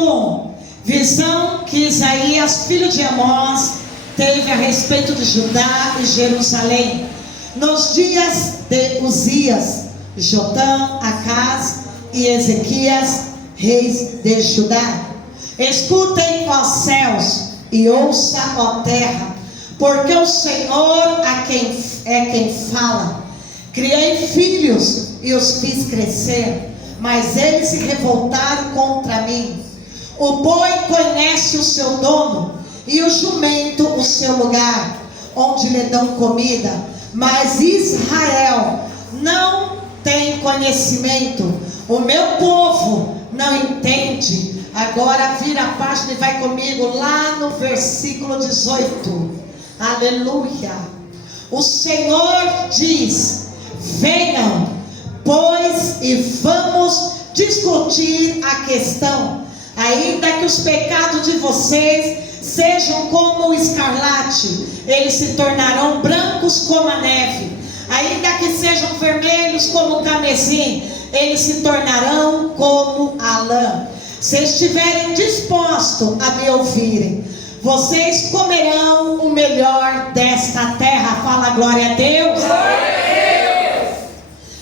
1, visão que Isaías, filho de Amós, teve a respeito de Judá e Jerusalém, nos dias de Uzias, Jotão, Acaz e Ezequias, reis de Judá. Escutem, ó céus, e ouça, ó terra, porque o Senhor é quem fala. Criei filhos e os fiz crescer, mas eles se revoltaram contra mim. O boi conhece o seu dono, e o jumento o seu lugar, onde lhe dão comida, mas Israel não tem conhecimento. O meu povo não entende. Agora vira a página e vai comigo lá no versículo 18. Aleluia. O Senhor diz: venham, pois, e vamos discutir a questão. Ainda que os pecados de vocês sejam como o escarlate, eles se tornarão brancos como a neve. Ainda que sejam vermelhos como o carmesim, eles se tornarão como a lã. Se estiverem dispostos a me ouvirem, vocês comerão o melhor desta terra. Fala glória a Deus. Glória a Deus.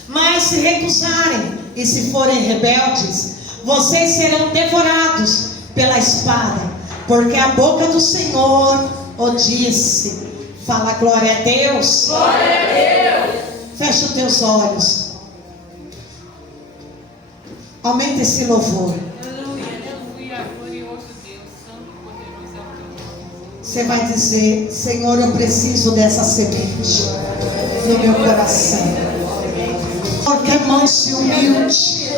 Mas se recusarem e se forem rebeldes, vocês serão devorados pela espada, porque a boca do Senhor o disse. Fala glória a Deus. Glória a Deus. Fecha os teus olhos. Aumenta esse louvor. Você vai dizer: Senhor, eu preciso dessa semente no meu coração. Porque é manso e humilde.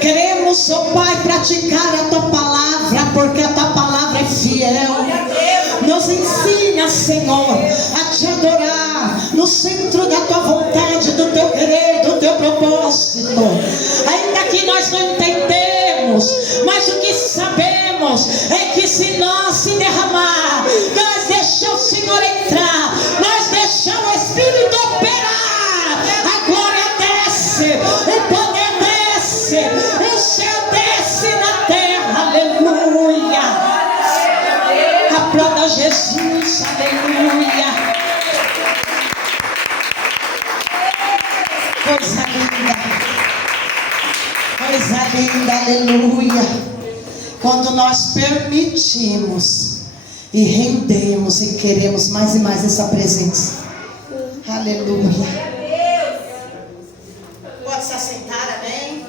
Queremos, ó Pai, praticar a tua palavra, porque a tua palavra é fiel. Nos ensina, Senhor, a te adorar no centro da tua vontade, do teu querer, do teu propósito. Ainda que nós não entendemos, mas o que sabemos é que se nós se derramar, nós deixar o Senhor entrar, nós deixar o Espírito operar, a glória desce, o poder desce, o céu desce na terra. Aleluia. Aplauda Jesus. Aleluia. Coisa linda. Coisa linda. Aleluia. Quando nós permitimos e rendemos e queremos mais e mais essa presença. Aleluia. Pode se assentar, amém?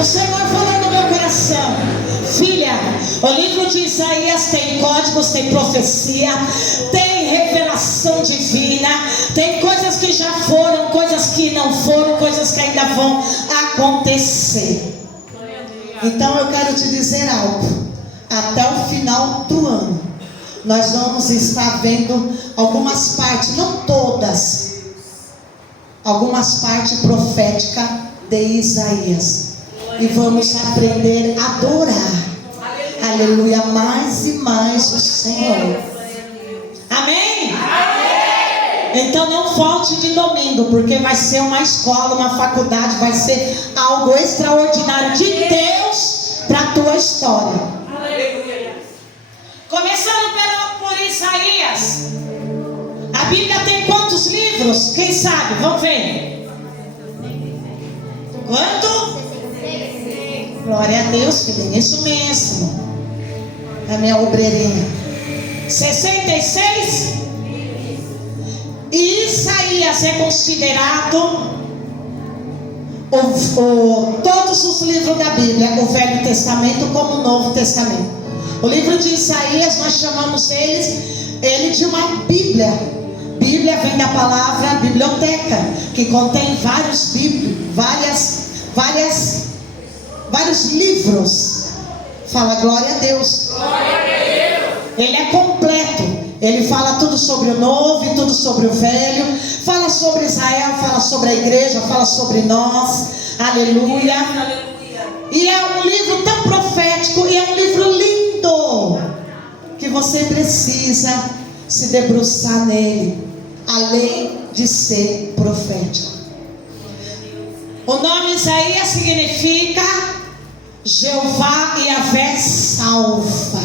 O Senhor falou no meu coração: filha, o livro de Isaías tem códigos, tem profecia, tem revelação divina, tem coisas que já foram, coisas que não foram, coisas que ainda vão acontecer. Então eu quero te dizer algo: até o final do ano nós vamos estar vendo algumas partes, não todas, algumas partes proféticas de Isaías, e vamos aprender a adorar, aleluia, mais e mais o Senhor. Amém? Amém. Então não falte de domingo, porque vai ser uma escola, uma faculdade, vai ser algo extraordinário de Deus para a tua história. Aleluia. Começando por Isaías. A Bíblia tem quantos livros? Quem sabe? Vamos ver. Quanto? Glória a Deus, filhinha. Isso mesmo. A minha obreirinha. 66? E Isaías é considerado todos os livros da Bíblia, o Velho Testamento como o Novo Testamento. O livro de Isaías, nós chamamos ele de uma Bíblia. Bíblia vem da palavra biblioteca, que contém vários livros. Fala glória a Deus. Glória a Deus. Ele é completo. Ele fala tudo sobre o novo e tudo sobre o velho. Fala sobre Israel, fala sobre a igreja, fala sobre nós. Aleluia. Aleluia. E é um livro tão profético e é um livro lindo que você precisa se debruçar nele. além de ser profético. O nome Isaías significa Jeová Yahvé salva.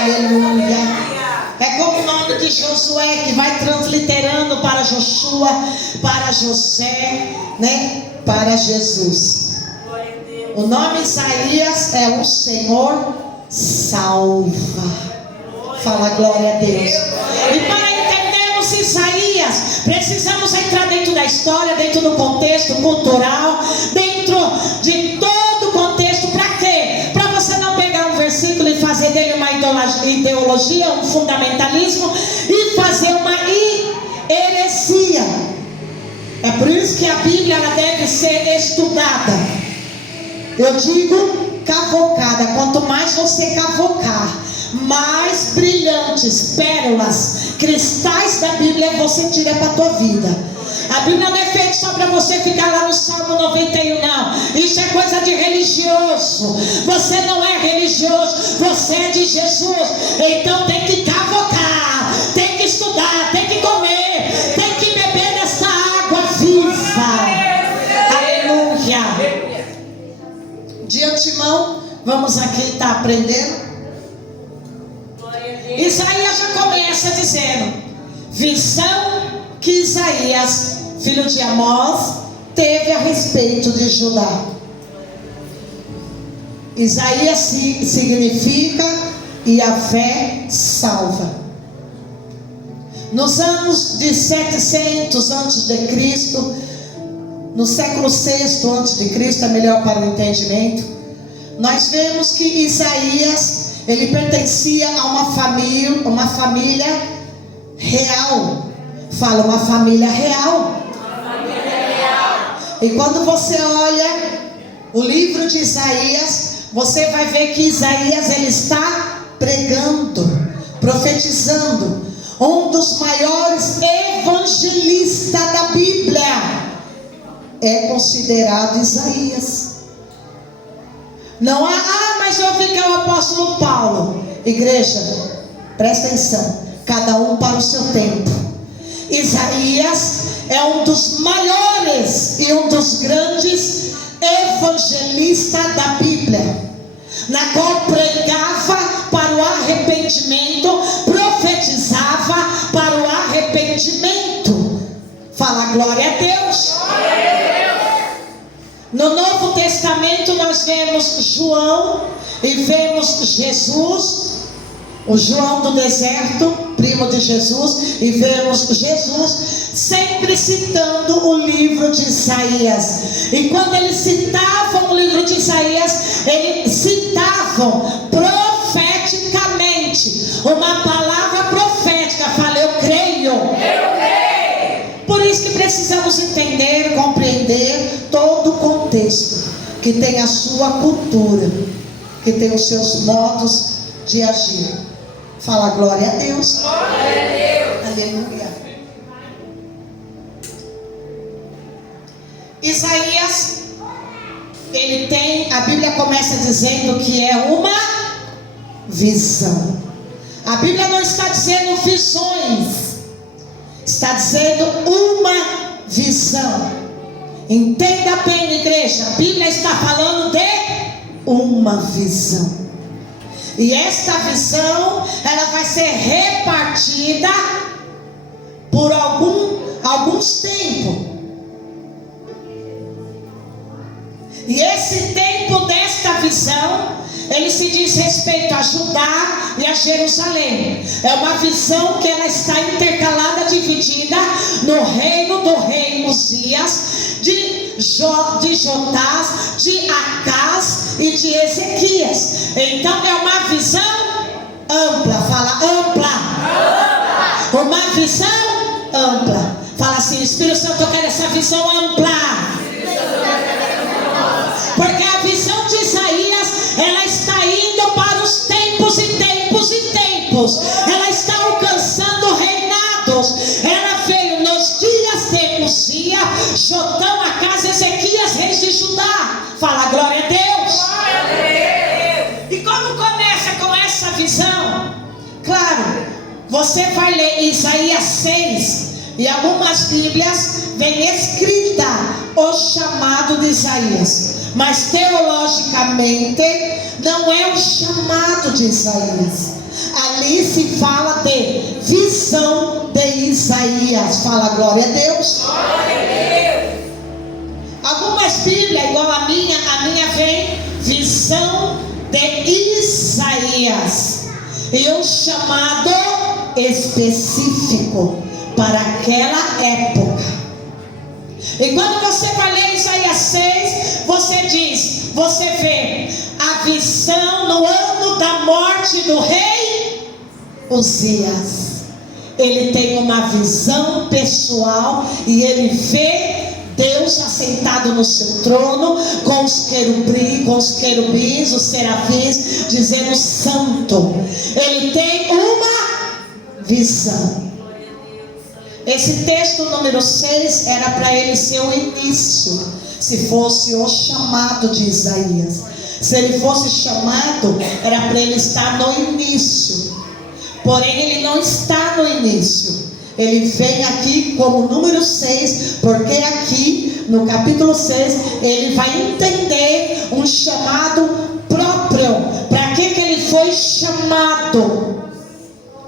Aleluia. É como o nome de Josué, que vai transliterando para Joshua, para José, né? Para Jesus. O nome Isaías é o Senhor salva. Fala glória a Deus. E para entendermos Isaías, precisamos entrar dentro da história, dentro do contexto cultural, dentro de todo o contexto. Para quê? Para você não pegar um versículo e fazer dele uma ideologia, um fundamentalismo e fazer uma heresia. É por isso que a Bíblia ela deve ser estudada. Eu digo cavocada. Quanto mais você cavocar, mais brilhantes pérolas, cristais da Bíblia você tira para a tua vida. A Bíblia não é feita só para você ficar lá no Salmo 91, não. Isso é coisa de religioso. Você não é religioso, você é de Jesus. Então tem que cavocar, tem que estudar, tem que comer, tem que beber dessa água viva. Aleluia. De antemão, vamos aqui estar aprendendo. Isaías já começa dizendo: visão que Isaías, filho de Amós, teve a respeito de Judá. Isaías significa Yahvé salva. Nos anos de 700 a.C., no século VI a.C., é melhor para o entendimento, nós vemos que Isaías, ele pertencia a uma família real. Fala, uma família real. E quando você olha o livro de Isaías, você vai ver que Isaías ele está pregando, profetizando. Um dos maiores evangelistas da Bíblia é considerado Isaías. Não há, mas eu vi que é o apóstolo Paulo. Igreja, presta atenção, cada um para o seu tempo. Isaías é um dos maiores e um dos grandes evangelistas da Bíblia, na qual pregava para o arrependimento, profetizava para o arrependimento. Fala glória a Deus. No Novo Testamento nós vemos João e vemos Jesus, o João do deserto, primo de Jesus, e vemos Jesus sempre citando o livro de Isaías. E quando eles citavam o livro de Isaías, eles citavam profeticamente, uma palavra profética. Fala, eu creio. Por isso que precisamos entender, compreender todo o contexto, que tem a sua cultura, que tem os seus modos de agir. Fala glória a Deus. Glória a Deus. Aleluia. Isaías, ele tem, a Bíblia começa dizendo que é uma visão. A Bíblia não está dizendo visões, está dizendo uma visão. Entenda bem, igreja, a Bíblia está falando de uma visão. E esta visão, ela vai ser repartida por alguns tempos. E esse tempo desta visão, ele se diz respeito a Judá e a Jerusalém. É uma visão que ela está intercalada, dividida no reino do rei Uzias, de Jotás, de Acás e de Ezequias. Então é uma visão ampla. Fala ampla. Uma visão ampla. Fala assim, Espírito Santo, eu quero essa visão ampla. Porque a visão de Isaías, ela está indo para os tempos e tempos e tempos. Ela está alcançando reinados. Ela veio nos dias de Uzias, Jotão, Acás, Ezequias, reis de Judá. Fala glória a Deus. Glória a Deus. E como começa com essa visão? Claro, você vai ler Isaías 6, e algumas Bíblias vem escrita o chamado de Isaías, mas teologicamente não é o chamado de Isaías. Ali se fala de visão de Isaías. Fala glória a Deus. Glória a Deus. Algumas Bíblias, igual a minha vem visão de Isaías, e um chamado específico para aquela época. E quando você vai ler Isaías 6, você vê a visão no ano da morte do rei Uzias. Ele tem uma visão pessoal e ele vê Deus assentado no seu trono, com os querubins, os serafins, dizendo santo. Ele tem uma visão. Esse texto número 6 era para ele ser o início, se fosse o chamado de Isaías. Se ele fosse chamado, era para ele estar no início. Porém, ele não está no início. Ele vem aqui como número 6, porque aqui no capítulo 6 ele vai entender um chamado próprio. Para que ele foi chamado?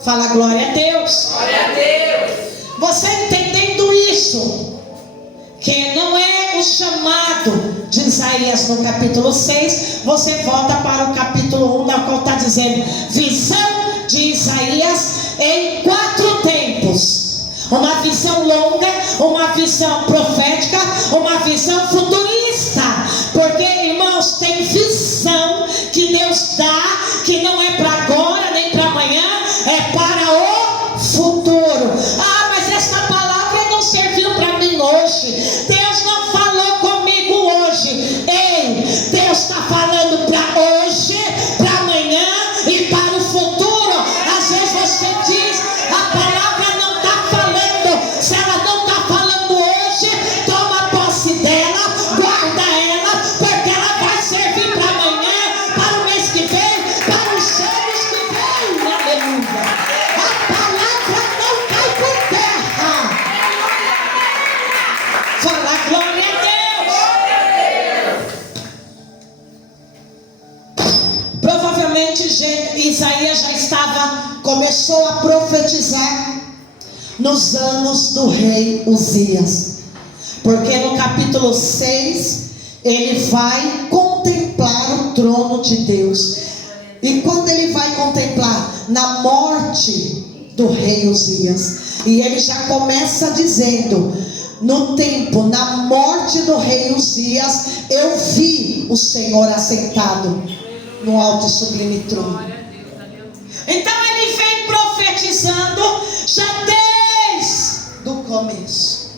Fala glória a Deus. Glória a Deus. Você entendendo isso, que não é o chamado de Isaías no capítulo 6, você volta para o capítulo 1, na qual está dizendo visão de Isaías em 4 tempos. Uma visão longa, uma visão profética, uma visão futurista. Porque, irmãos, tem visão que Deus dá, que não é para agora, nem para amanhã, é para o futuro. Ah, mas essa palavra não serviu para mim hoje. Deus não falou comigo hoje. Ei, Deus está falando para hoje, para amanhã e para o futuro. Às vezes você diz, a palavra não está falando. Se ela não está falando hoje, toma posse dela, guarda ela, porque ela vai servir para amanhã, para o mês que vem, para os anos que vem. Aleluia. A palavra não cai por terra. Fala glória a Deus. Provavelmente Isaías já começou a profetizar nos anos do rei Uzias, porque no capítulo 6 ele vai contemplar o trono de Deus. E quando ele vai contemplar na morte do rei Uzias, e ele já começa dizendo: no tempo, na morte do rei Uzias, eu vi o Senhor assentado no alto e sublime trono. Então ele vem profetizando já desde o começo.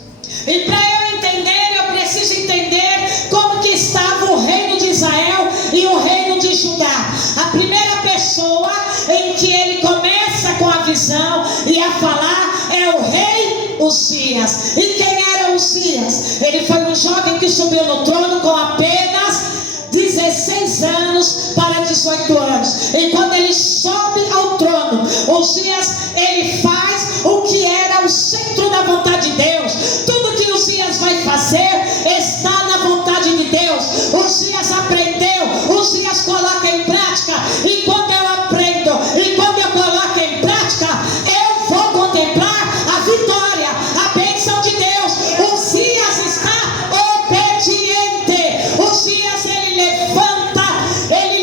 E para eu entender, eu preciso entender como que estava o reino de Israel e o reino de Judá. A primeira pessoa em que ele começa com a visão e a falar é o rei Uzias. E quem era Uzias? Ele foi um jovem que subiu no trono com apenas 16 anos para 18 anos. E quando ele sobe ao trono, Uzias, ele faz o que era o centro da vontade de Deus. Tudo que Uzias vai fazer está na vontade de Deus. Uzias aprendeu, Uzias coloca em prática. E quando eu aprendo, e quando eu coloco em prática, eu vou contemplar a vitória, a bênção de Deus. Uzias está obediente. Uzias, ele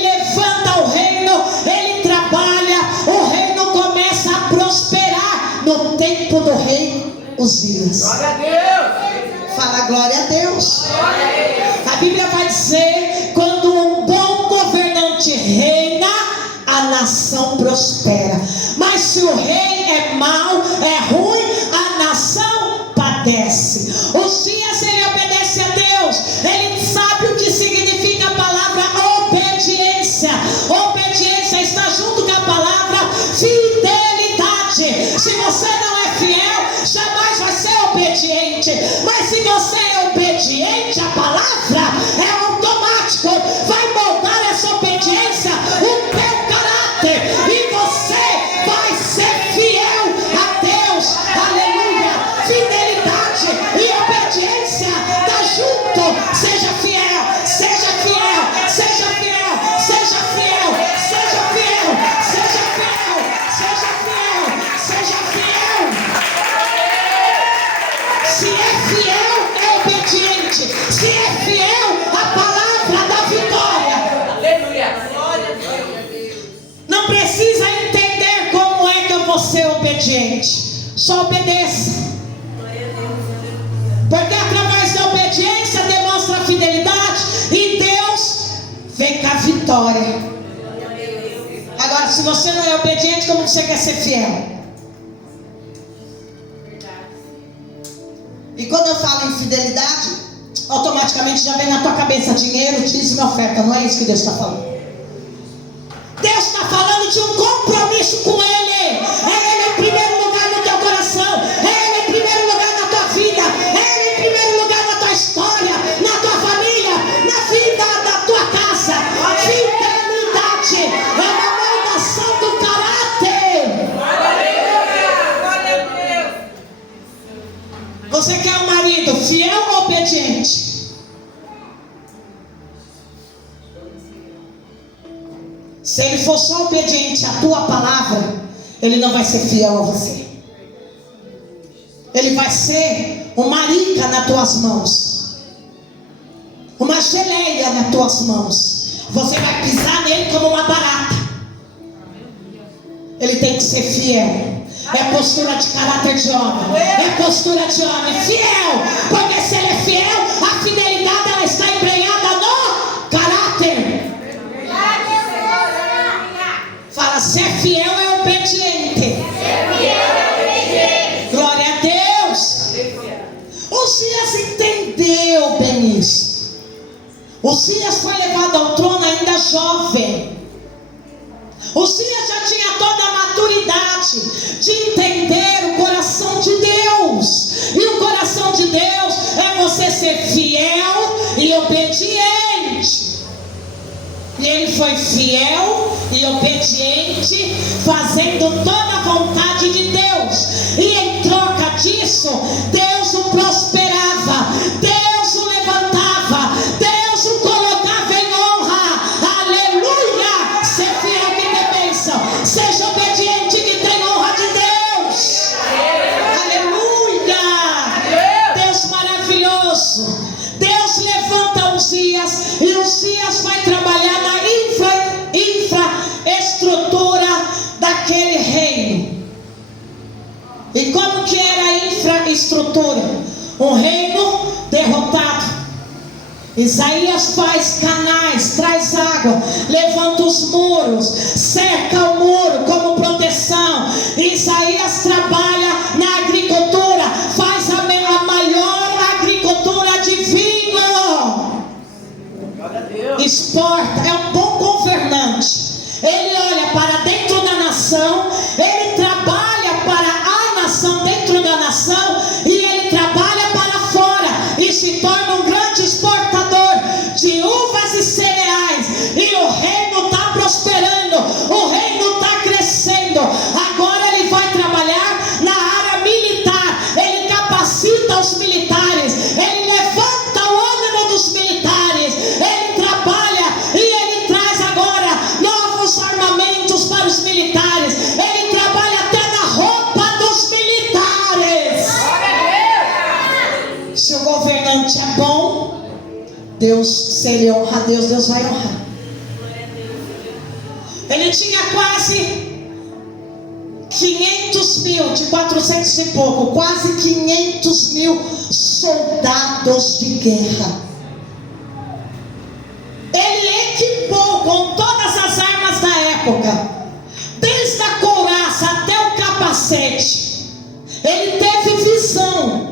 levanta o reino, ele trabalha, o reino começa a prosperar no tempo do rei Uzias. Glória a Deus. Fala glória a Deus. Glória a Deus. A Bíblia vai dizer: quando um bom governante reina, a nação prospera. Mas se o rei é mau, é ruim, a nação padece. Uzias, ele obedece a Deus. Ele sabe o que significa a palavra obediência. Obediência está junto com a palavra fidelidade. Se você não é fiel, jamais vai ser obediente. Mas se você é obediente à palavra, é automático. Vai moldar essa obediência o teu caráter, e você vai ser fiel. Se é fiel, é obediente. Se é fiel, a palavra da vitória. Aleluia. Não precisa entender como é que eu vou ser obediente. Só obedeça. Porque através da obediência demonstra a fidelidade e Deus vem com a vitória. Agora, se você não é obediente, como você quer ser fiel? E quando eu falo em fidelidade, automaticamente já vem na tua cabeça dinheiro, dízimo e oferta. Não é isso que Deus está falando. Deus está falando de um compromisso com Ele. É Ele em primeiro lugar no teu coração. É Ele em primeiro lugar na tua vida. É Ele em primeiro lugar na tua história, na tua família, na vida da tua casa. Fidelidade é uma moldação do caráter. Você quer um marido fiel ou obediente? Se ele for só obediente à tua palavra, ele não vai ser fiel a você. Ele vai ser uma marica nas tuas mãos, uma geleia nas tuas mãos. Você vai pisar nele como uma barata. Ele tem que ser fiel. É postura de caráter de homem. É postura de homem fiel. Porque se ele é fiel, a fidelidade ela está embrenhada no caráter. Fala, se é fiel é obediente. Glória a Deus. Uzias entendeu bem isso. Uzias foi levado ao trono ainda jovem. Uzias já tinha toda a maturidade de entender o coração de Deus. E o coração de Deus é você ser fiel e obediente. E ele foi fiel e obediente, fazendo toda a vontade de Deus. E em troca disso, Deus o prosperava, Deus o levantava, Deus o colocava em honra. Aleluia! Ser fiel que tem bênção, seja obediente que tem honra de Deus. Aleluia! Deus maravilhoso. Deus levanta Uzias e Uzias vai trabalhar na infraestrutura daquele reino. E como que era a infraestrutura? Um reino derrotado. Isaías faz canais, traz água, levanta os muros, cerca o muro como proteção. Isaías trabalha na agricultura, faz a maior agricultura de vinho. Exporta, é um bom governante. Ele olha para dentro da nação, ele trabalha para a nação dentro da nação e ele trabalha para fora e se torna um grande exportador de uvas e cereais. E o reino está prosperando, o reino está crescendo. Agora ele vai trabalhar na área militar, ele capacita os militares, ele levanta o ânimo dos militares, ele trabalha e ele traz agora novos armamentos para os militares, ele trabalha até na roupa dos militares. Se o governante é bom, Deus, se ele honra a Deus, Deus vai honrar. Ele tinha quase 500 mil, de 400 e pouco, quase 500 mil soldados de guerra. Ele equipou com todas as armas da época, desde a couraça até o capacete. Ele teve visão.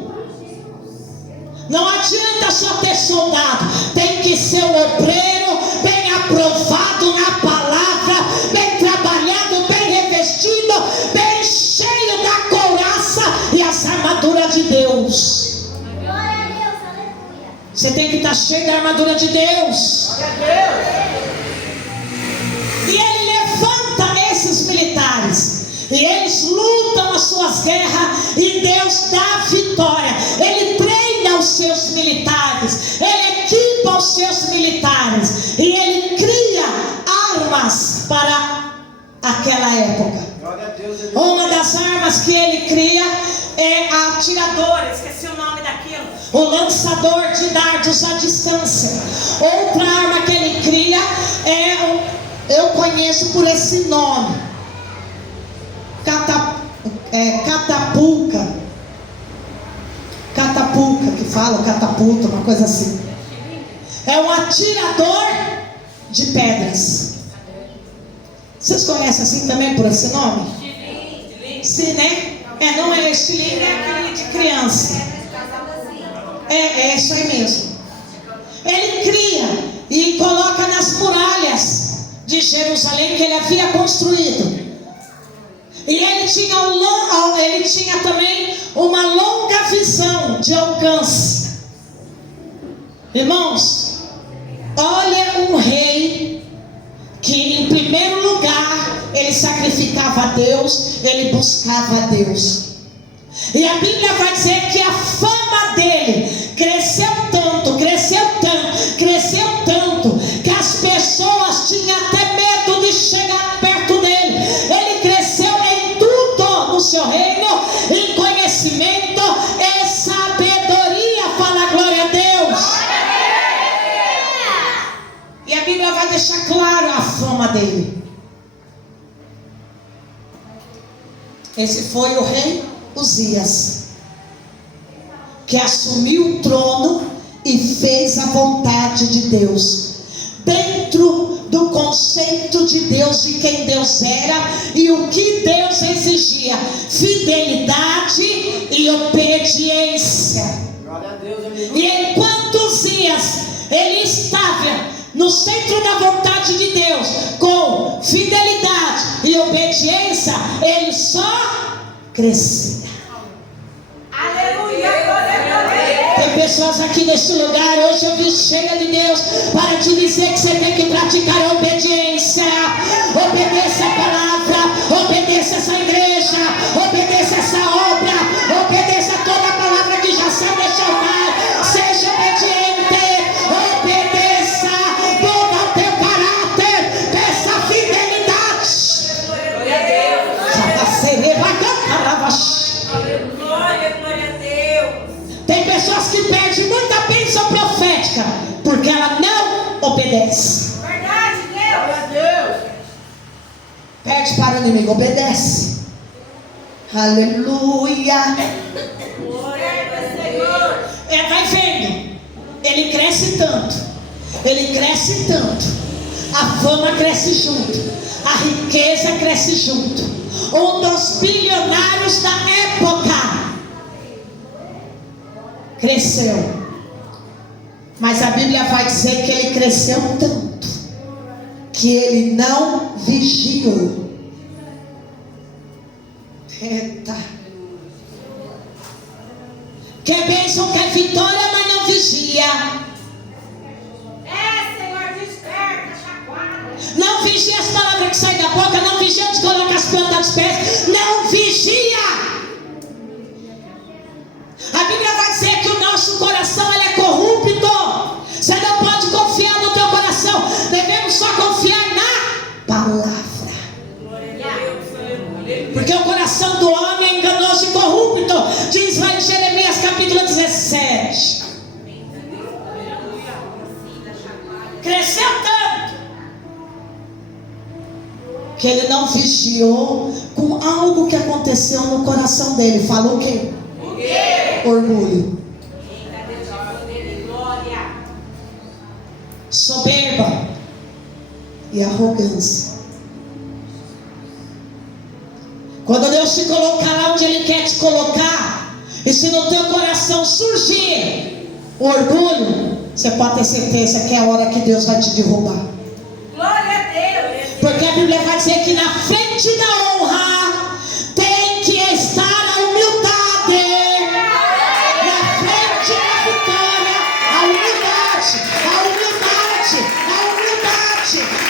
Não adianta só ter soldado, tem que ser um obreiro bem aprovado na palavra, bem trabalhado, bem revestido, bem cheio da couraça e as armaduras de Deus. Você tem que estar cheio da armadura de Deus. E ele levanta esses militares. E eles lutam as suas guerras. E Deus dá vitória. Ele treina os seus militares. Ele equipa os seus militares. E ele cria armas para aquela época. Uma das armas que ele cria é a atirador, esqueci o nome daquilo, o lançador de dardos à distância. Outra arma que ele cria eu conheço por esse nome, catapulca, que fala, catapulta, uma coisa assim. É um atirador de pedras. Vocês conhecem assim também por esse nome? Sim, né? Não é estilingue, é aquele de criança. É isso aí mesmo. Ele cria e coloca nas muralhas de Jerusalém que ele havia construído. E ele tinha também uma longa visão de alcance. Irmãos, olha um rei que em primeiro lugar ele sacrificava a Deus, ele buscava a Deus. E a Bíblia vai dizer que a fama dele cresceu tanto, que as pessoas tinham até medo de chegar perto dele. Ele cresceu em tudo no seu reino, em conhecimento e sabedoria. Fala glória a Deus. E a Bíblia vai deixar claro a fama dele. Esse foi o rei Uzias, que assumiu o trono e fez a vontade de Deus, dentro do conceito de Deus, de quem Deus era e o que Deus exigia: fidelidade e obediência. Glória a Deus, amigo. E enquanto Uzias, ele estava no centro da vontade de Deus, com fidelidade e obediência, ele só crescia. Aleluia, glória a Deus. Tem pessoas aqui neste lugar hoje, eu vi cheia de Deus para te dizer que você tem que praticar a obediência. Obedeça a palavra, obedeça essa igreja, obedeça essa obra, obedeça toda a palavra que já sai deste altar. Seja obediente, obedeça, muda o teu caráter, peça fidelidade. Glória a Deus. Glória a Deus. Tem pessoas que perdem muita bênção profética porque ela não obedece. Verdade, Deus. Glória a Deus. Perde para o inimigo, obedece. Aleluia. Glória ao Senhor. Vai vendo, ele cresce tanto, a fama cresce junto, a riqueza cresce junto. Um dos bilionários da época cresceu, mas a Bíblia vai dizer que ele cresceu tanto que ele não vigiou. Eita. Quer bênção, quer vitória, mas não vigia. Senhor, desperta, chacoalha. Não vigia as palavras que saem da boca, não vigia onde coloca as plantas dos pés, não vigia. A Bíblia vai dizer que o nosso coração ele é corrupto. Você não pode confiar no teu coração, devemos só confiar na palavra. Glória a Deus. Porque o coração do homem é enganoso e corrupto, diz lá em Jeremias capítulo 17. Cresceu tanto que ele não vigiou com algo que aconteceu no coração dele. Falou o quê? O quê? Orgulho, Eita, Deus é poder e glória. soberba e arrogância. Quando Deus te colocar lá onde Ele quer te colocar, e se no teu coração surgir o orgulho, você pode ter certeza que é a hora que Deus vai te derrubar. Glória a Deus. Porque a Bíblia vai dizer que na frente da honra tem que estar a humildade. Na frente da vitória, a humildade.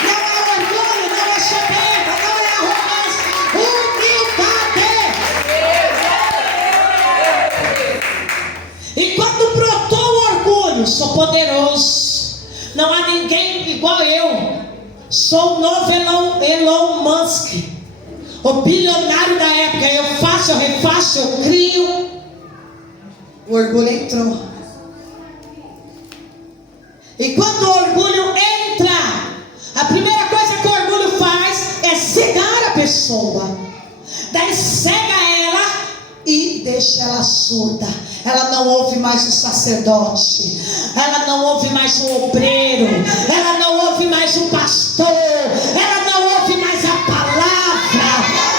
Não é orgulho, não é soberba, não é arrogância. Humildade. E quando brotou o orgulho, sou poderoso, não há ninguém igual eu. Sou o novo Elon Musk, o bilionário da época. Eu faço, eu refaço, eu crio. O orgulho entrou. E quando o orgulho entra, a primeira coisa que o orgulho faz é cegar a pessoa. Daí cega ela e deixa ela surda. Ela não ouve mais o sacerdote, ela não ouve mais o obreiro, ela não ouve mais o pastor, ela não ouve mais a palavra.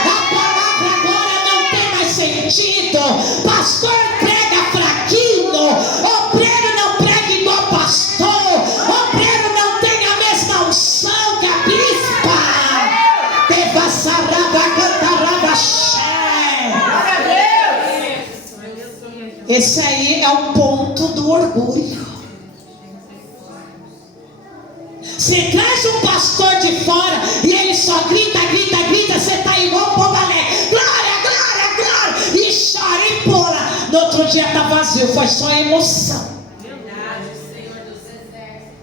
A palavra agora não tem mais sentido. Pastor prega fraquinho, obreiro não prega igual pastor, obreiro não tem a mesma unção que a bispa. Devassarada, cantarada, esse aí é o ponto do orgulho. Você traz um pastor de fora e ele só grita, grita, grita. Você está igual um povo alegre. Glória, glória, glória. E chora e pula. No outro dia está vazio. Foi só emoção.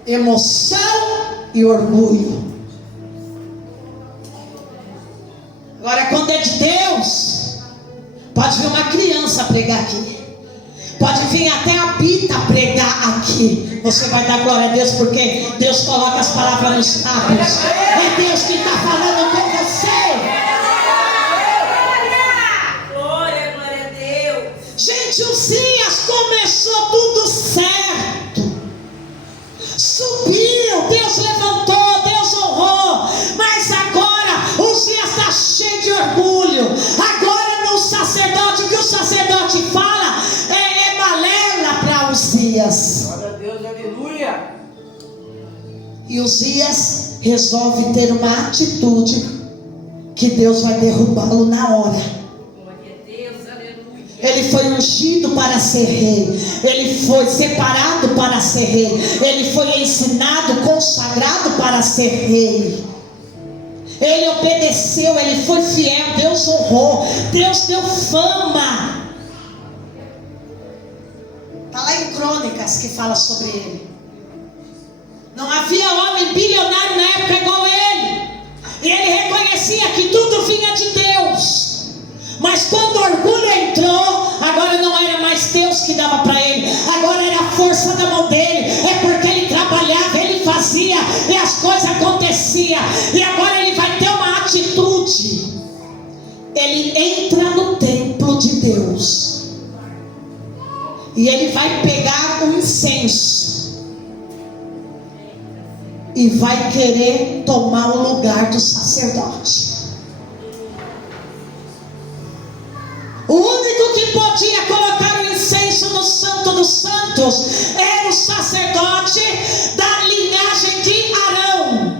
Emoção e orgulho. Agora, quando é de Deus, pode vir uma criança pregar aqui. Pode vir até a Bita pregar aqui. Você vai dar glória a Deus, porque Deus coloca as palavras nos lábios. É Deus que está falando com você. Glória, glória a Deus. Gente, Uzias começou tudo certo. Subiu, Deus levantou, Deus honrou. Mas agora Uzias está cheio de orgulho. Agora no sacerdote, o que o sacerdote fala é balela para Uzias. Glória a Deus, aleluia. E Uzias resolve ter uma atitude que Deus vai derrubá-lo na hora. Glória a Deus, aleluia. Ele foi ungido para ser rei. Ele foi separado para ser rei. Ele foi ensinado, consagrado para ser rei. Ele obedeceu, ele foi fiel. Deus honrou. Deus deu fama. Está lá em Crônicas que fala sobre ele. Não havia homem bilionário na época igual ele. E ele reconhecia que tudo vinha de Deus. Mas quando o orgulho entrou, agora não era mais Deus que dava para ele. Agora era a força da mão dele. É porque ele trabalhava, ele fazia e as coisas aconteciam. E agora ele vai ter uma atitude. Ele entra no templo de Deus. E ele vai pegar um incenso e vai querer tomar o lugar do sacerdote. O único que podia colocar o incenso no Santo dos Santos era o sacerdote da linhagem de Arão.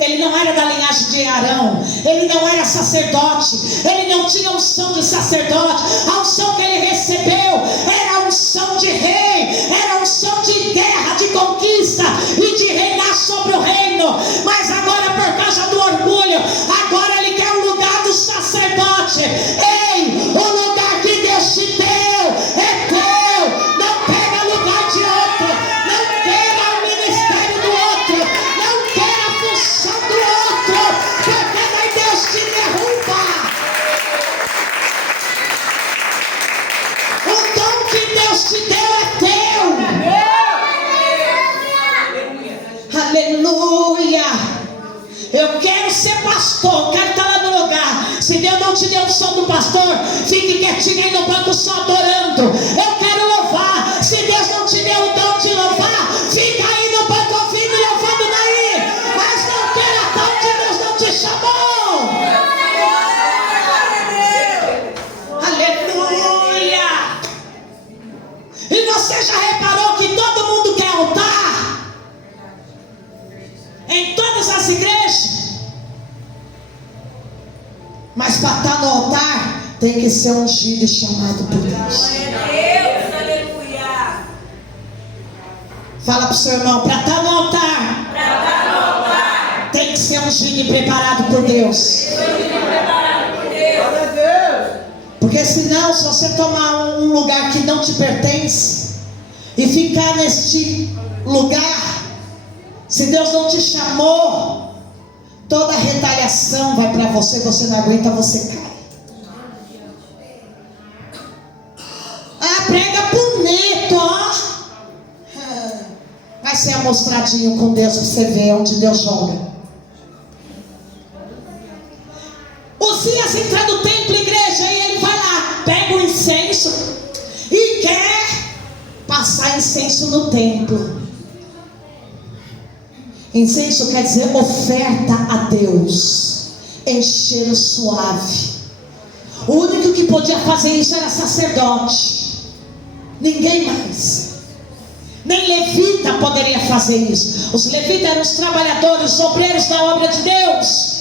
Ele não era da linhagem de Arão, ele não era sacerdote, ele não tinha unção de sacerdote. A unção que ele recebeu era a unção de rei, era a unção de guerra, de conquista e de reinar sobre o reino. Mas agora, por causa do orgulho, agora ele quer o lugar do sacerdote. Ei, o lugar que Deus te deu é teu. Não pega lugar de outro, não queira o ministério do outro, não queira a função do outro, porque daí Deus te derruba. O dom que Deus te deu é teu. Aleluia. Eu quero ser pastor, quero estar lá no lugar. Se Deus não te deu o som do pastor, fique quietinho aí no banco só adorando. Eu quero louvar. Se Deus não te deu o dom de louvar, fica aí no banco ouvindo e louvando daí. Mas não queira estar onde Deus não te chamou. Aleluia. E você já reparou que todo mundo quer altar? Em todas as igrejas. Mas para estar no altar tem que ser ungido e chamado por Deus. Deus, aleluia. Fala para o seu irmão, para estar no altar, tem que ser ungido e preparado por Deus. Porque senão, se você tomar um lugar que não te pertence e ficar neste lugar, se Deus não te chamou, toda retaliação vai para você, você não aguenta, você cai. Ah, prega ser amostradinho com Deus para você ver onde Deus joga. Uzias entra no templo, igreja, e ele vai lá, pega o incenso e quer passar incenso no templo. Incenso quer dizer oferta a Deus, em cheiro suave. O único que podia fazer isso era sacerdote, ninguém mais. Nem levita poderia fazer isso. Os levitas eram os trabalhadores, os obreiros da obra de Deus.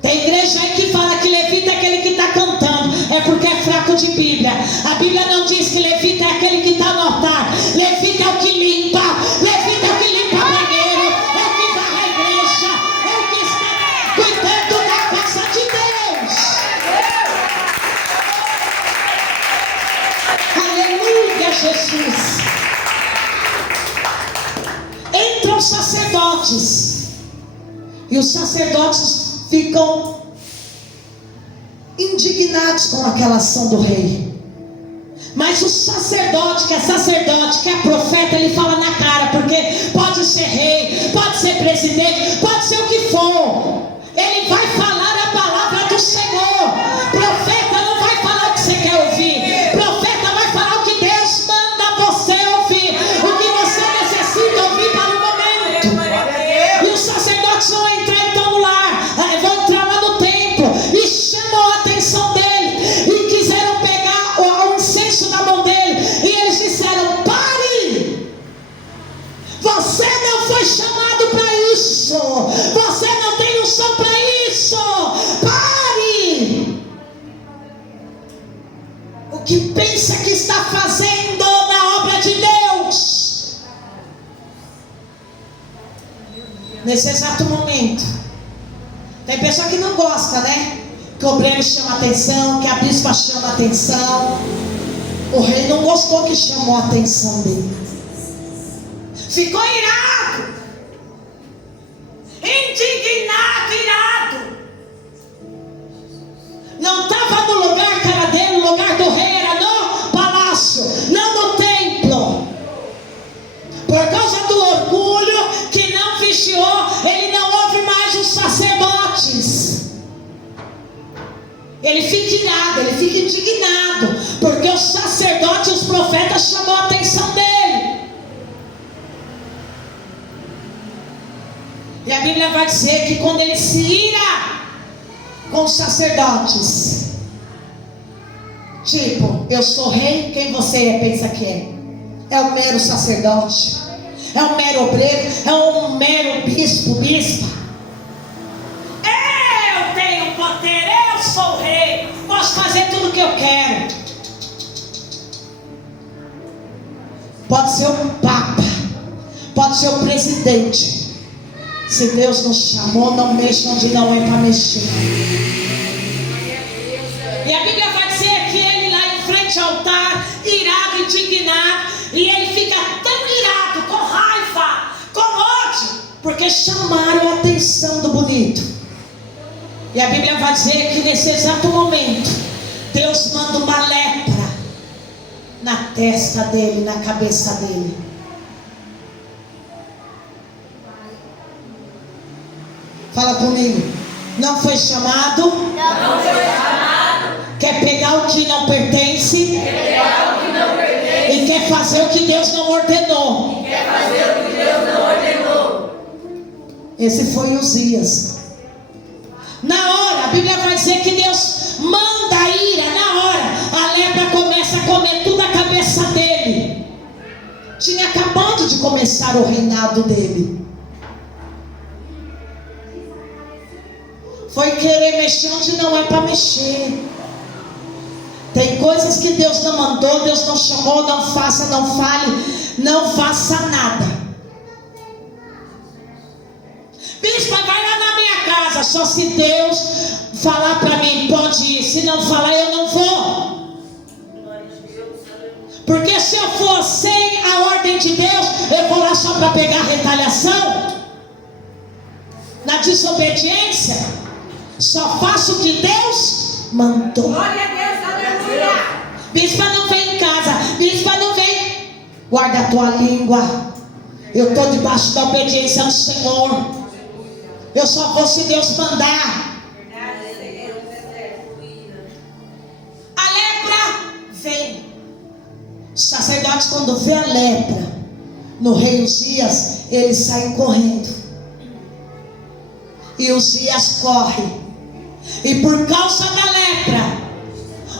Tem igreja aí que fala que levita é aquele que está cantando, é porque é fraco de Bíblia. A Bíblia não diz que levita é aquele que está no altar. Levita é o que limpa, levita é o que limpa o banheiro, é o que varre a igreja, é o que está cuidando da casa de Deus. Aleluia, Jesus. Entram os sacerdotes, e os sacerdotes ficam indignados com aquela ação do rei. Mas o sacerdote, que é profeta, ele fala na cara, porque pode ser rei, pode ser presidente, pode ser o que for, ele vai falar a palavra do Senhor. Profeta não vai falar o que você quer ouvir, profeta vai falar o que Deus manda você ouvir, o que você necessita ouvir para o momento. E os sacerdotes vão entrar então no lar, vão entrar lá no templo, e chamou a atenção dele, e quiseram pegar o incenso da mão dele, e eles disseram: pare, você não foi chamado para isso, você não tem unção para isso, pare. O que pensa que está fazendo na obra de Deus? Nesse exato momento, tem pessoa que não gosta, né? Que o obreiro chama atenção, que a bispa chama atenção. O rei não gostou que chamou a atenção dele. Ficou irado, indignado, irado. Não estava no lugar que era dele, o lugar do rei era no palácio, não no templo. Por causa do orgulho que não vigiou, ele não ouve mais os sacerdotes. Ele fica irado, ele fica indignado, porque os sacerdotes e os profetas chamou a atenção dele. E a Bíblia vai dizer que quando ele se ira com os sacerdotes, tipo, eu sou rei, quem você pensa que é? É um mero sacerdote, é um mero obreiro, é um mero bispo, bispa. Eu tenho poder, eu sou o rei, posso fazer tudo o que eu quero. Pode ser o papa, pode ser o presidente. Se Deus nos chamou, não mexa onde não é para mexer. E a Bíblia vai dizer que ele lá em frente ao altar, irado, indignado, e ele fica tão irado, com raiva, com ódio, porque chamaram a atenção do bonito. E a Bíblia vai dizer que nesse exato momento, Deus manda uma lepra na testa dele, na cabeça dele. Fala comigo. Não foi chamado. Não foi chamado. Quer pegar o que não pertence. Quer pegar o que não pertence. E quer fazer o que Deus não ordenou. E quer fazer o que Deus não ordenou. Esse foi Uzias. Na hora, a Bíblia vai dizer que Deus manda a ira. Na hora, a lepra começa a comer tudo a cabeça dele. Tinha acabado de começar o reinado dele. Foi querer mexer onde não é para mexer. Tem coisas que Deus não mandou, Deus não chamou, não faça, não fale, não faça nada. Bispa, vai lá na minha casa, só se Deus falar para mim, pode ir. Se não falar, eu não vou. Porque se eu for sem a ordem de Deus, eu vou lá só para pegar retaliação? Na desobediência? Só faço o que Deus mandou. Glória a Deus, aleluia. Bispa não vem em casa, bispa não vem. Guarda a tua língua. Eu estou debaixo da obediência do Senhor. Eu só vou se Deus mandar. A lepra vem. Os sacerdotes, quando vê a lepra no rei Uzias, eles saem correndo. E Uzias corre. E por causa da lepra,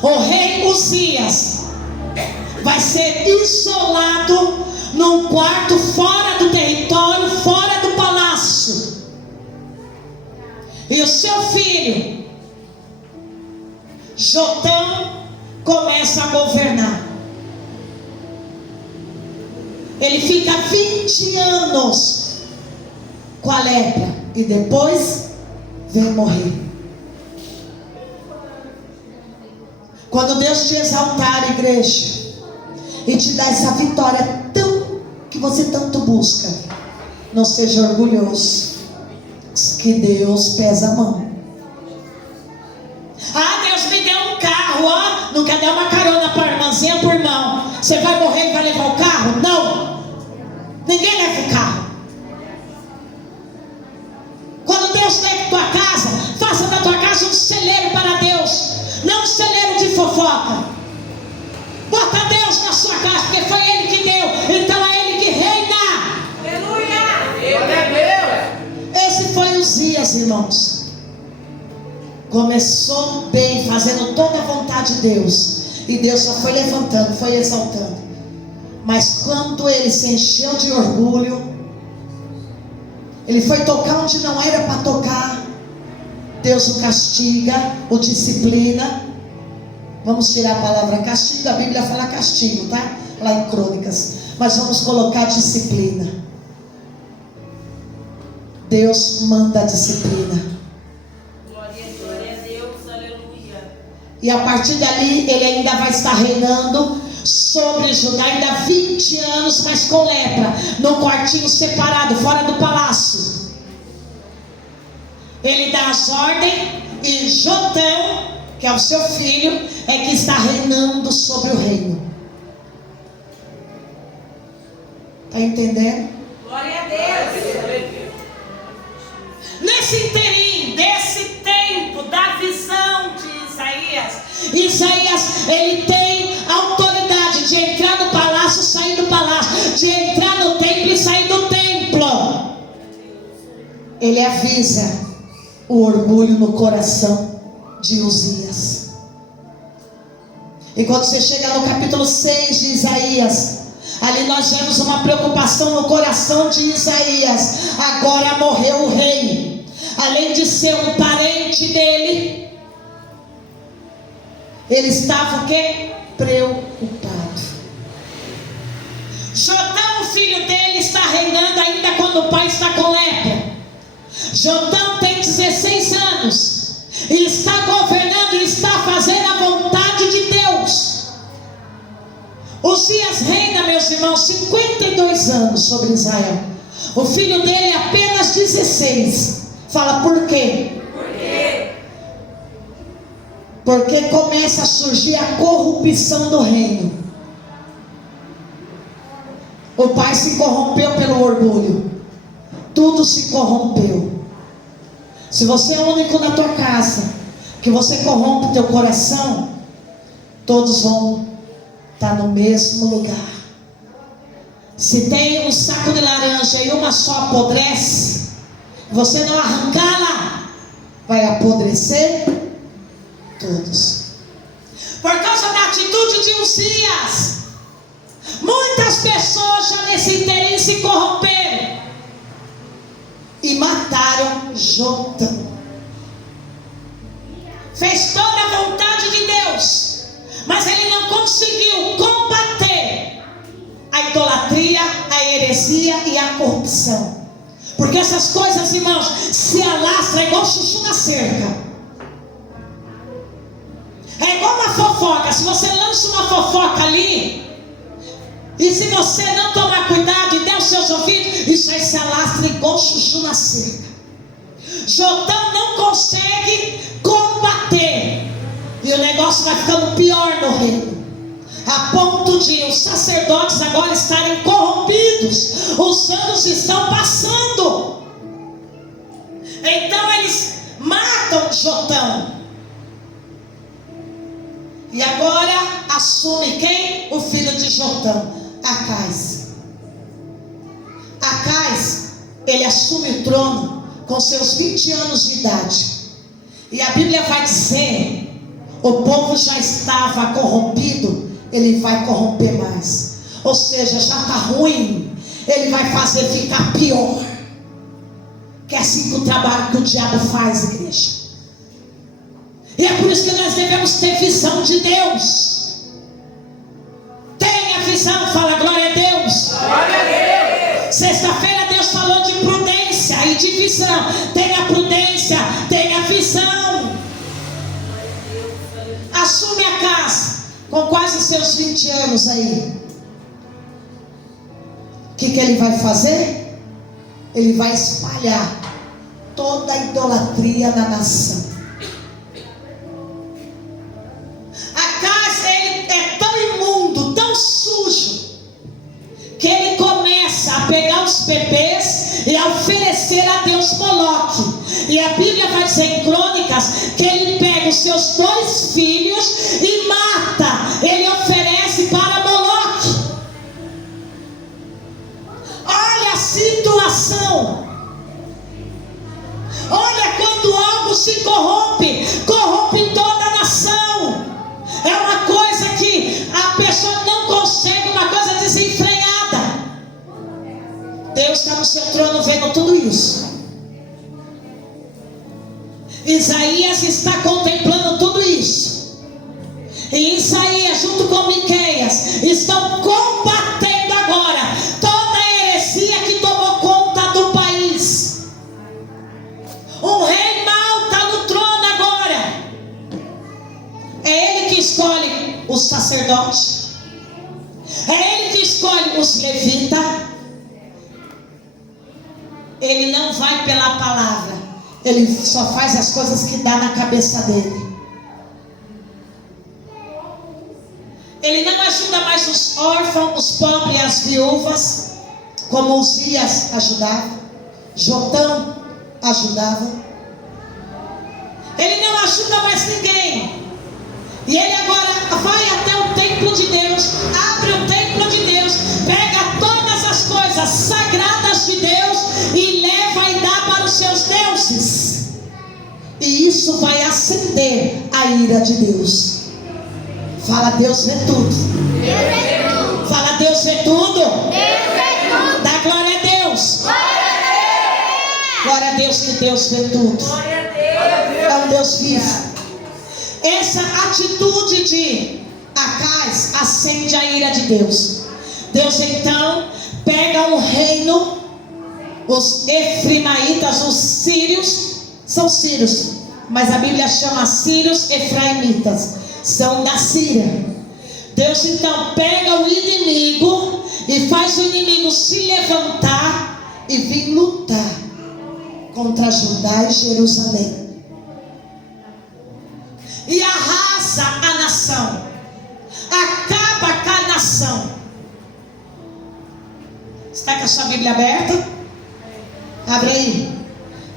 o rei Uzias vai ser isolado num quarto fora do território, fora do palácio. E o seu filho Jotão começa a governar. Ele fica 20 anos com a lepra e depois vem morrer. Quando Deus te exaltar, igreja, e te dar essa vitória que você tanto busca, não seja orgulhoso, que Deus pesa a mão. Ah, Deus me deu um carro, ó, nunca deu uma carona para a irmãzinha, por irmão. Você vai morrer e vai levar o carro? Não, ninguém leva o carro. Quando Deus der tua casa, faça da tua casa um celeiro para Deus, não um celeiro de fofoca. Bota Deus na sua casa, porque foi Ele que deu, então é Ele que reina. Aleluia! Glória a Deus! Esse foi Uzias, irmãos. Começou bem, fazendo toda a vontade de Deus, e Deus só foi levantando, foi exaltando. Mas quando ele se encheu de orgulho, ele foi tocar onde não era para tocar, Deus o castiga, o disciplina. Vamos tirar a palavra castigo, a Bíblia fala castigo, tá? Lá em Crônicas. Mas vamos colocar disciplina. Deus manda a disciplina. Glória a Deus, aleluia. E a partir dali, ele ainda vai estar reinando sobre Judá, ainda 20 anos, mas com lepra, num quartinho separado, fora do palácio. Ele dá as ordens, e Jotão, que é o seu filho, é que está reinando sobre o reino. Está entendendo? Glória a Deus. Nesse inteirinho, desse tempo, da visão de Isaías, ele tem autoridade de entrar no palácio, sair do palácio, de entrar no templo e sair do templo. Ele avisa o orgulho no coração de Uzias. E quando você chega no capítulo 6 de Isaías, ali nós vemos uma preocupação no coração de Isaías. Agora morreu o rei. Além de ser um parente dele, ele estava o quê? Preocupado. Jotão, o filho dele, está reinando ainda quando o pai está com lepra. Jotão tem 16 anos e está governando e está fazendo a vontade de Deus. Uzias reina, meus irmãos, 52 anos sobre Israel. O filho dele apenas 16. Fala, por quê? Por quê? Porque começa a surgir a corrupção do reino. O pai se corrompeu pelo orgulho. Tudo se corrompeu. Se você é o único na tua casa que você corrompe o teu coração, todos vão estar no mesmo lugar. Se tem um saco de laranja e uma só apodrece, você não arrancá-la, vai apodrecer todos. Por causa da atitude de Uzias, muitas pessoas já nesse inteirinho se corromperam e mataram Jotão. Fez toda a vontade de Deus, mas ele não conseguiu combater a idolatria, a heresia e a corrupção. Porque essas coisas, irmãos, se alastram igual chuchu na cerca. É igual uma fofoca. Se você lança uma fofoca ali, e se você não tomar cuidado e der os seus ouvidos, isso aí se alastra igual chuchu na cerca. Jotão não consegue combater, e o negócio vai ficando pior no reino, a ponto de os sacerdotes agora estarem corrompidos. queridos, os anos estão passando. Então eles matam Jotão. E agora assume quem? O filho de Jotão, Acais. Acais, ele assume o trono com seus 20 anos de idade. E a Bíblia vai dizer, o povo já estava corrompido, ele vai corromper mais. Ou seja, já está ruim, ele vai fazer ficar pior. Que é assim que o trabalho que o diabo faz, igreja. E é por isso que nós devemos ter visão de Deus. Tenha visão, fala glória a Deus. Glória a Deus. Sexta-feira Deus falou de prudência e de visão. Tenha prudência, tenha visão. Assume a casa com quase seus 20 anos aí. O que ele vai fazer? Ele vai espalhar toda a idolatria na nação. Acais, ele é tão imundo, tão sujo, que ele começa a pegar os bebês e a oferecer a Deus Moloque. E a Bíblia vai dizer em Crônicas que ele pega os seus 2 filhos e mata. Ele oferece para Moloque. Olha a situação. Olha quando algo se corrompe, corrompe toda a nação. É uma coisa que a pessoa não consegue, uma coisa desenfreada. Deus está no seu trono vendo tudo isso. Isaías está contemplando tudo isso. E Isaías, junto com Miqueias, estão combatendo agora toda a heresia que tomou conta do país. Um rei mau está no trono agora. É ele que escolhe os sacerdotes. É ele que escolhe os levitas. Ele não vai pela palavra. Ele só faz as coisas que dá na cabeça dele. Ele não ajuda mais os órfãos, os pobres e as viúvas, como Uzias ajudava, Jotão ajudava. Ele não ajuda mais ninguém. E ele agora vai até o templo de Deus, abre o templo de Deus, pega todas as coisas sagradas de Deus e leva e dá para os seus deuses. E isso vai acender a ira de Deus. Fala, Deus vê tudo. Deus vê tudo. Fala, Deus vê tudo. Deus vê tudo. Dá glória a Deus. Glória a Deus. Glória a Deus que Deus vê tudo. Glória a Deus. É um Deus vivo. Essa atitude de Acais acende a ira de Deus. Deus então pega o reino, os efrimaitas, os sírios, são sírios, mas a Bíblia chama sírios efraimitas, são da Síria. Deus então pega o inimigo e faz o inimigo se levantar e vir lutar contra Judá e Jerusalém. E arrasa a nação, acaba com a nação. Está com a sua Bíblia aberta? Abre aí,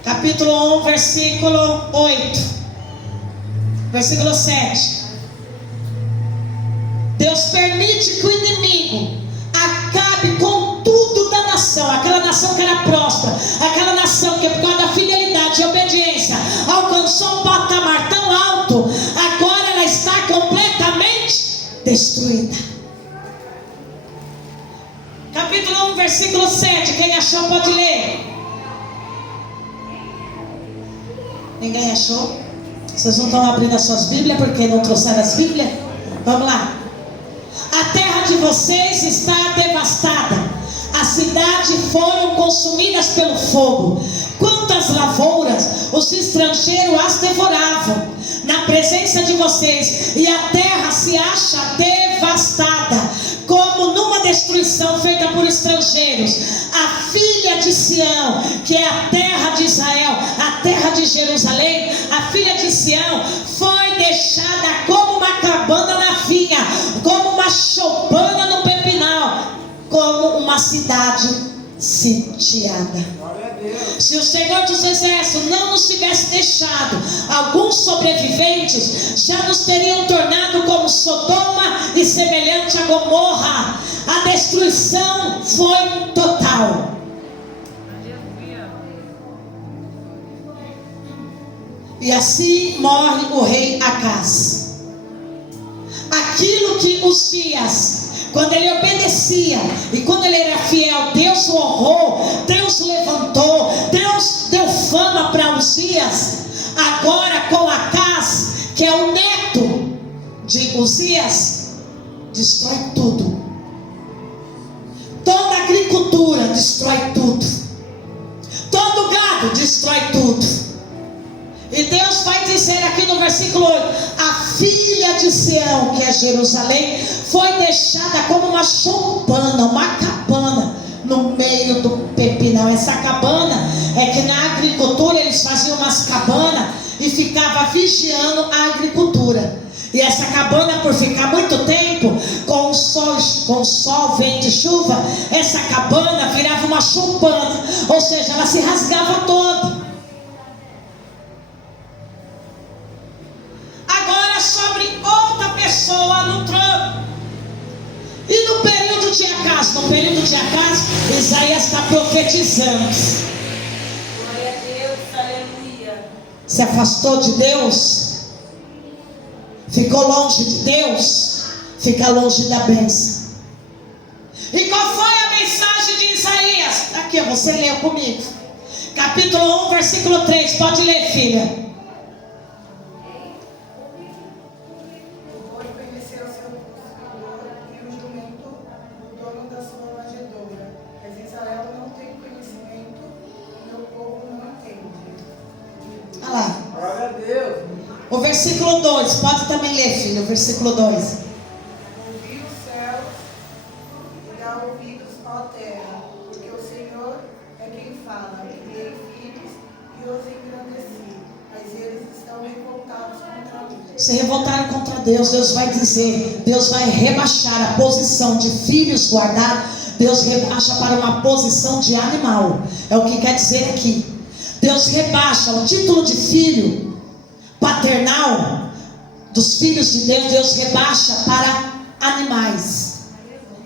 capítulo 1, versículo 8, versículo 7. Deus permite que o inimigo acabe com tudo da nação, aquela nação que era próspera, aquela nação que por causa da fidelidade e obediência alcançou um patamar tão alto, agora ela está completamente destruída. Capítulo 1, versículo 7, quem achou pode ler. Ninguém achou? Vocês não estão abrindo as suas Bíblias porque não trouxeram as Bíblias? Vamos lá. A terra de vocês está devastada, as cidades foram consumidas pelo fogo. Quantas lavouras os estrangeiros as devoravam na presença de vocês, e a terra se acha devastada, como numa destruição feita por estrangeiros. A filha de Sião, que é a terra de Israel, a terra de Jerusalém, a filha de Sião foi deixada como uma cabana na vinha, como uma choupana no pepinal, como uma cidade sitiada. Se o Senhor dos Exércitos não nos tivesse deixado alguns sobreviventes, já nos teriam tornado como Sodoma e semelhante a Gomorra. A destruição foi total. E assim morre o rei Acaz. Aquilo que Uzias, quando ele obedecia e quando ele era fiel, Deus o honrou, Deus o levantou, Deus deu fama para Uzias. Agora com Acaz, que é o neto de Uzias, destrói tudo. Toda a agricultura destrói tudo. Todo gado destrói tudo. E Deus vai dizer aqui no versículo 8: a filha de Sião, que é Jerusalém, foi deixada como uma choupana, uma cabana no meio do pepinão. Essa cabana é que na agricultura eles faziam umas cabanas e ficava vigiando a agricultura. E essa cabana, por ficar muito tempo com o sol, vento e chuva, essa cabana virava uma choupana, ou seja, ela se rasgava toda. Sobre outra pessoa no trono. E no período de Acaz, Isaías está profetizando. Glória a Deus, aleluia. Se afastou de Deus, ficou longe de Deus, fica longe da bênção. E qual foi a mensagem de Isaías? Aqui, você leu comigo. Capítulo 1, versículo 3. Pode ler, filha. O versículo 2, pode também ler, filho, o versículo 2. Ouvi os céus e dá ouvidos, ó terra, porque o Senhor é quem fala. Criei filhos e os engrandeci, mas eles estão revoltados contra mim. Se revoltaram contra Deus, Deus vai dizer, Deus vai rebaixar a posição de filhos guardados, Deus rebaixa para uma posição de animal. É o que quer dizer aqui. Deus rebaixa o título de filho paternal dos filhos de Deus, Deus rebaixa para animais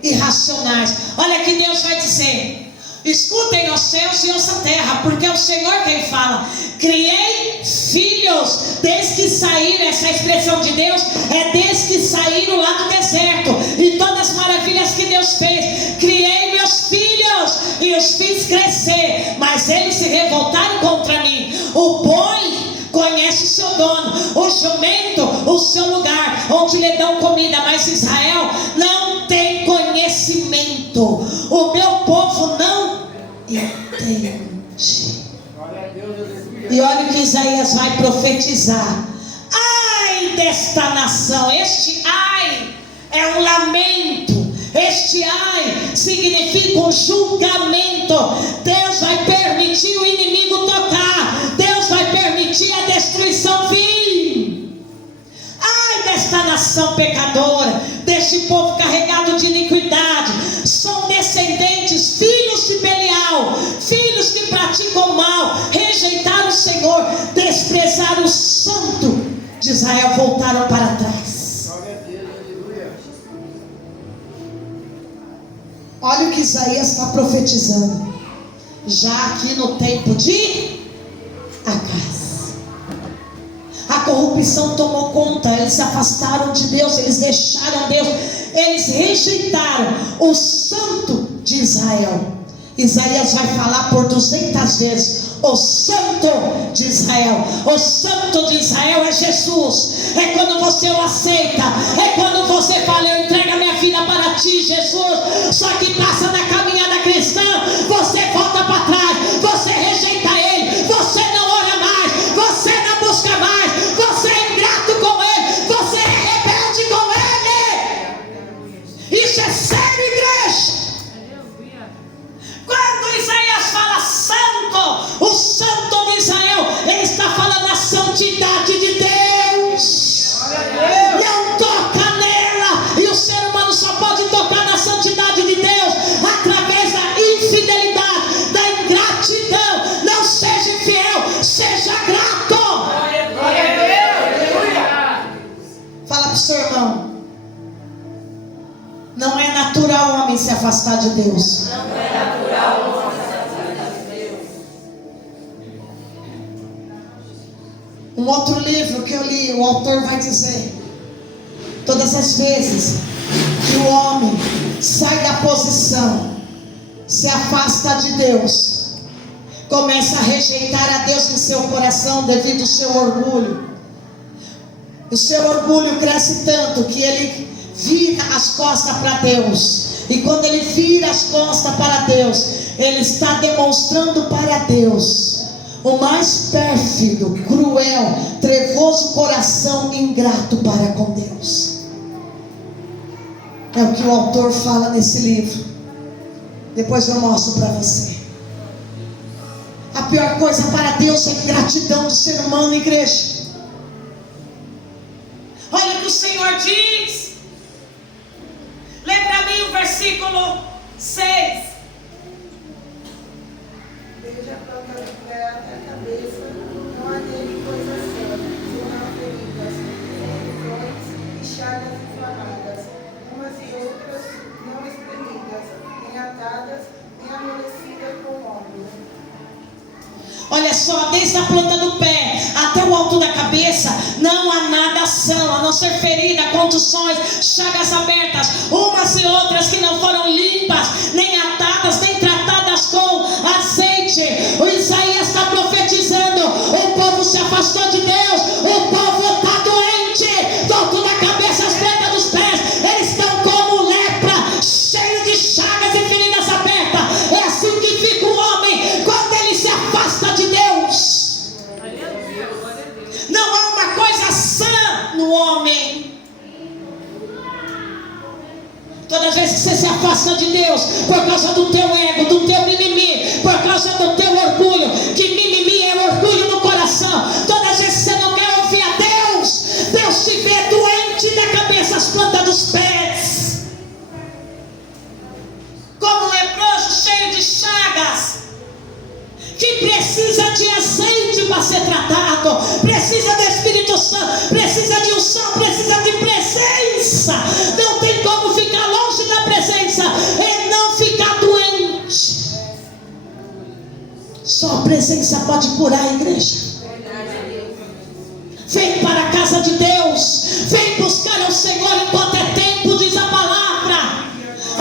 irracionais. Olha que Deus vai dizer: escutem os céus e ouça a terra, porque é o Senhor quem fala. Criei filhos, desde que saíram, essa expressão de Deus é desde que saíram lá do deserto, e todas as maravilhas que Deus fez. Criei meus filhos e os fiz crescer, mas eles se revoltaram contra mim. O boi conhece o seu dono, o jumento o seu lugar onde lhe dão comida, mas Israel não tem conhecimento. O meu povo não entende. E olha o que Isaías vai profetizar: ai desta nação. Este ai é um lamento. Este ai significa um julgamento. Deus vai permitir o inimigo tocar. Deus vai permitir a destruição vir. Ai desta nação pecadora, deste povo carregado de iniquidade. São descendentes, filhos de Belial, filhos que praticam mal, rejeitaram o Senhor, desprezaram o santo de Israel, voltaram para trás. Olha o que Isaías está profetizando, já aqui no tempo de Acaz. A corrupção tomou conta, eles se afastaram de Deus, eles deixaram Deus, eles rejeitaram o santo de Israel. Isaías vai falar por 200 vezes: o santo de Israel. O santo de Israel é Jesus. É quando você o aceita, é quando você fala: eu entrego a minha vida para ti, Jesus. Só que passa na caminhada cristã, você volta para trás, você rejeita ele, você não ora mais, você não busca mais, você é ingrato com ele, você é rebelde com ele. Isso é sério, igreja. Quando Isaías fala santo, o santo de Israel, ele está falando a santidade de Deus. Não toca nela. E o ser humano só pode tocar na santidade de Deus através Não é natural o homem se afastar de Deus. Não é natural o homem se afastar de Deus. Um outro livro que eu li, o autor vai dizer: todas as vezes que o homem sai da posição, se afasta de Deus, começa a rejeitar a Deus em seu coração devido ao seu orgulho. O seu orgulho cresce tanto que ele vira as costas para Deus. E quando ele vira as costas para Deus, ele está demonstrando para Deus o mais pérfido, cruel, trevoso coração ingrato para com Deus. É o que o autor fala nesse livro. Depois eu mostro para você. A pior coisa para Deus é a ingratidão do ser humano, igreja. Olha o que o Senhor diz. Lê para mim o versículo 6. Desde a planta do pé até a cabeça, não há nele coisa sã, senão feridas, confusões e chagas inflamadas, umas e outras não espremidas, nem atadas, nem amolecidas com óleo. Olha só, desde a planta do pé até o alto da cabeça, não há nada são, a não ser ferida, contusões, chagas abertas, umas e outras que não foram limpas, nem atadas, nem tratadas com azeite. O Isaías está profetizando: o povo se afastou de Deus, o povo está doente, do alto da cabeça às plantas dos pés, eles estão como lepra, cheio de chagas e feridas abertas. É assim que fica o homem quando ele se afasta de Deus. Não há uma coisa sã no homem. Toda vez que você se afasta de Deus, por causa do teu ego, do teu mimimi, por causa do teu orgulho, que mimimi é orgulho no coração, toda vez que você não quer ouvir a Deus, Deus te vê doente da cabeça às plantas dos pés, como um leproso cheio de chagas, que precisa de azeite para ser tratado, precisa do Espírito Santo, precisa de unção, precisa de presença. Não tem como ficar longe da presença e não ficar doente. Só a presença pode curar a igreja. Vem para a casa de Deus, vem buscar ao Senhor enquanto é tempo, diz a palavra.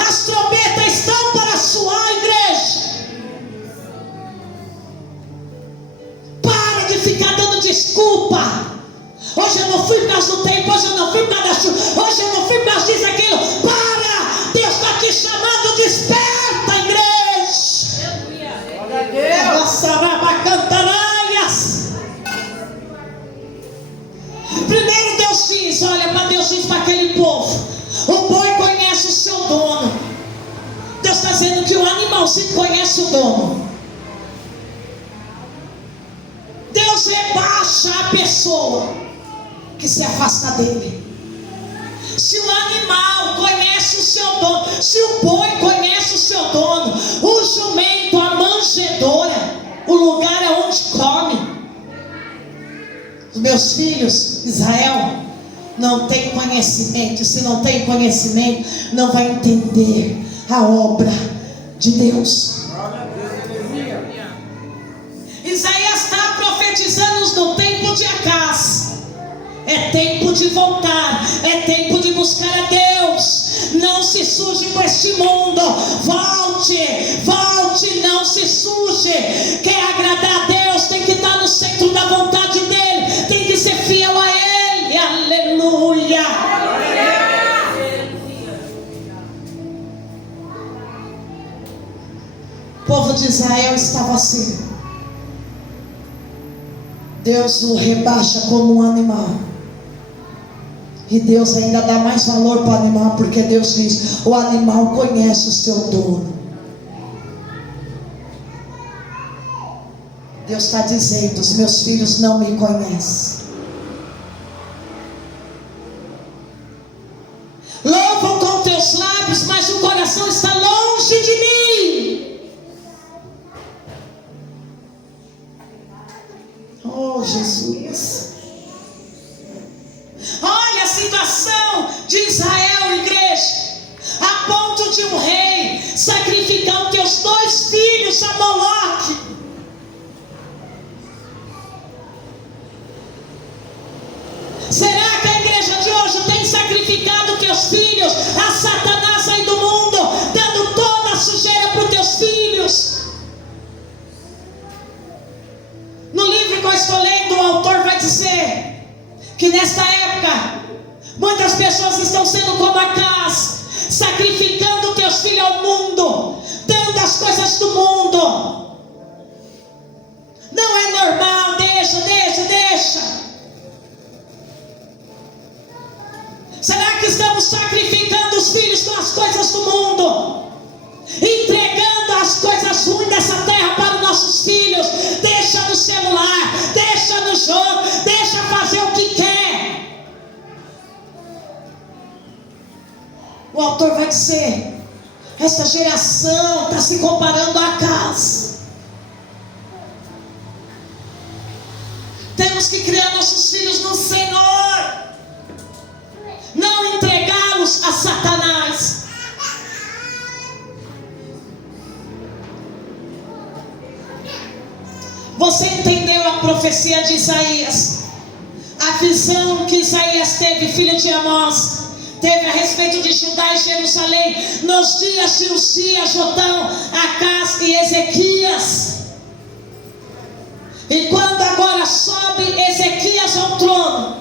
As trombetas estão para soar, igreja. Ficar dando desculpa. Hoje eu não fui por causa do tempo, hoje eu não fui por causa da chuva, hoje eu não fui por causa disso, aquilo. Para! Deus está te chamando, desperta, igreja. Primeiro Deus diz, olha para Deus diz para aquele povo: o boi conhece o seu dono. Deus está dizendo que o animalzinho conhece o dono. Deus rebaixa a pessoa que se afasta dele. Se o animal conhece o seu dono, se o boi conhece o seu dono, o jumento, a manjedoura, o lugar aonde come. Os meus filhos, Israel, não tem conhecimento. Se não tem conhecimento, não vai entender a obra de Deus. Isaías está profetizando no tempo de Acaz. É tempo de voltar, é tempo de buscar a Deus. Não se suje com este mundo. Volte, volte, não se suje. Quer agradar a Deus, tem que estar no centro da vontade dEle, tem que ser fiel a Ele. Aleluia. O povo de Israel estava assim. Deus o rebaixa como um animal. E Deus ainda dá mais valor para o animal, porque Deus diz: o animal conhece o seu dono. Deus está dizendo: os meus filhos não me conhecem. Louvam com teus lábios, mas o coração está longe de mim. Oh, Jesus. Olha a situação de Israel, igreja. A de um rei sacrificar os teus 2 filhos a Moloque? Será que a igreja de hoje tem sacrificado teus filhos a Satanás aí do mundo, dando toda a sujeira para os teus filhos? No livro que eu estou lendo, o autor vai dizer que nesta época muitas pessoas estão sendo como Acaz, sacrificando teus filhos ao mundo, dando as coisas do mundo. Não é normal, deixa. Será que estamos sacrificando os filhos com as coisas do mundo? Entregando as coisas ruins dessa terra para os nossos filhos? Deixa no celular, deixa no jogo, deixa fazer o que quer. O autor vai dizer: esta geração está se comparando a Acaz. Temos que criar nossos filhos no Senhor, não entregá-los a Satanás. Você entendeu a profecia de Isaías? A visão que Isaías teve, filho de Amós, teve a respeito de Judá e Jerusalém nos dias de Uzias, Jotão, Acaz e Ezequias. E quando agora sobe Ezequias ao trono,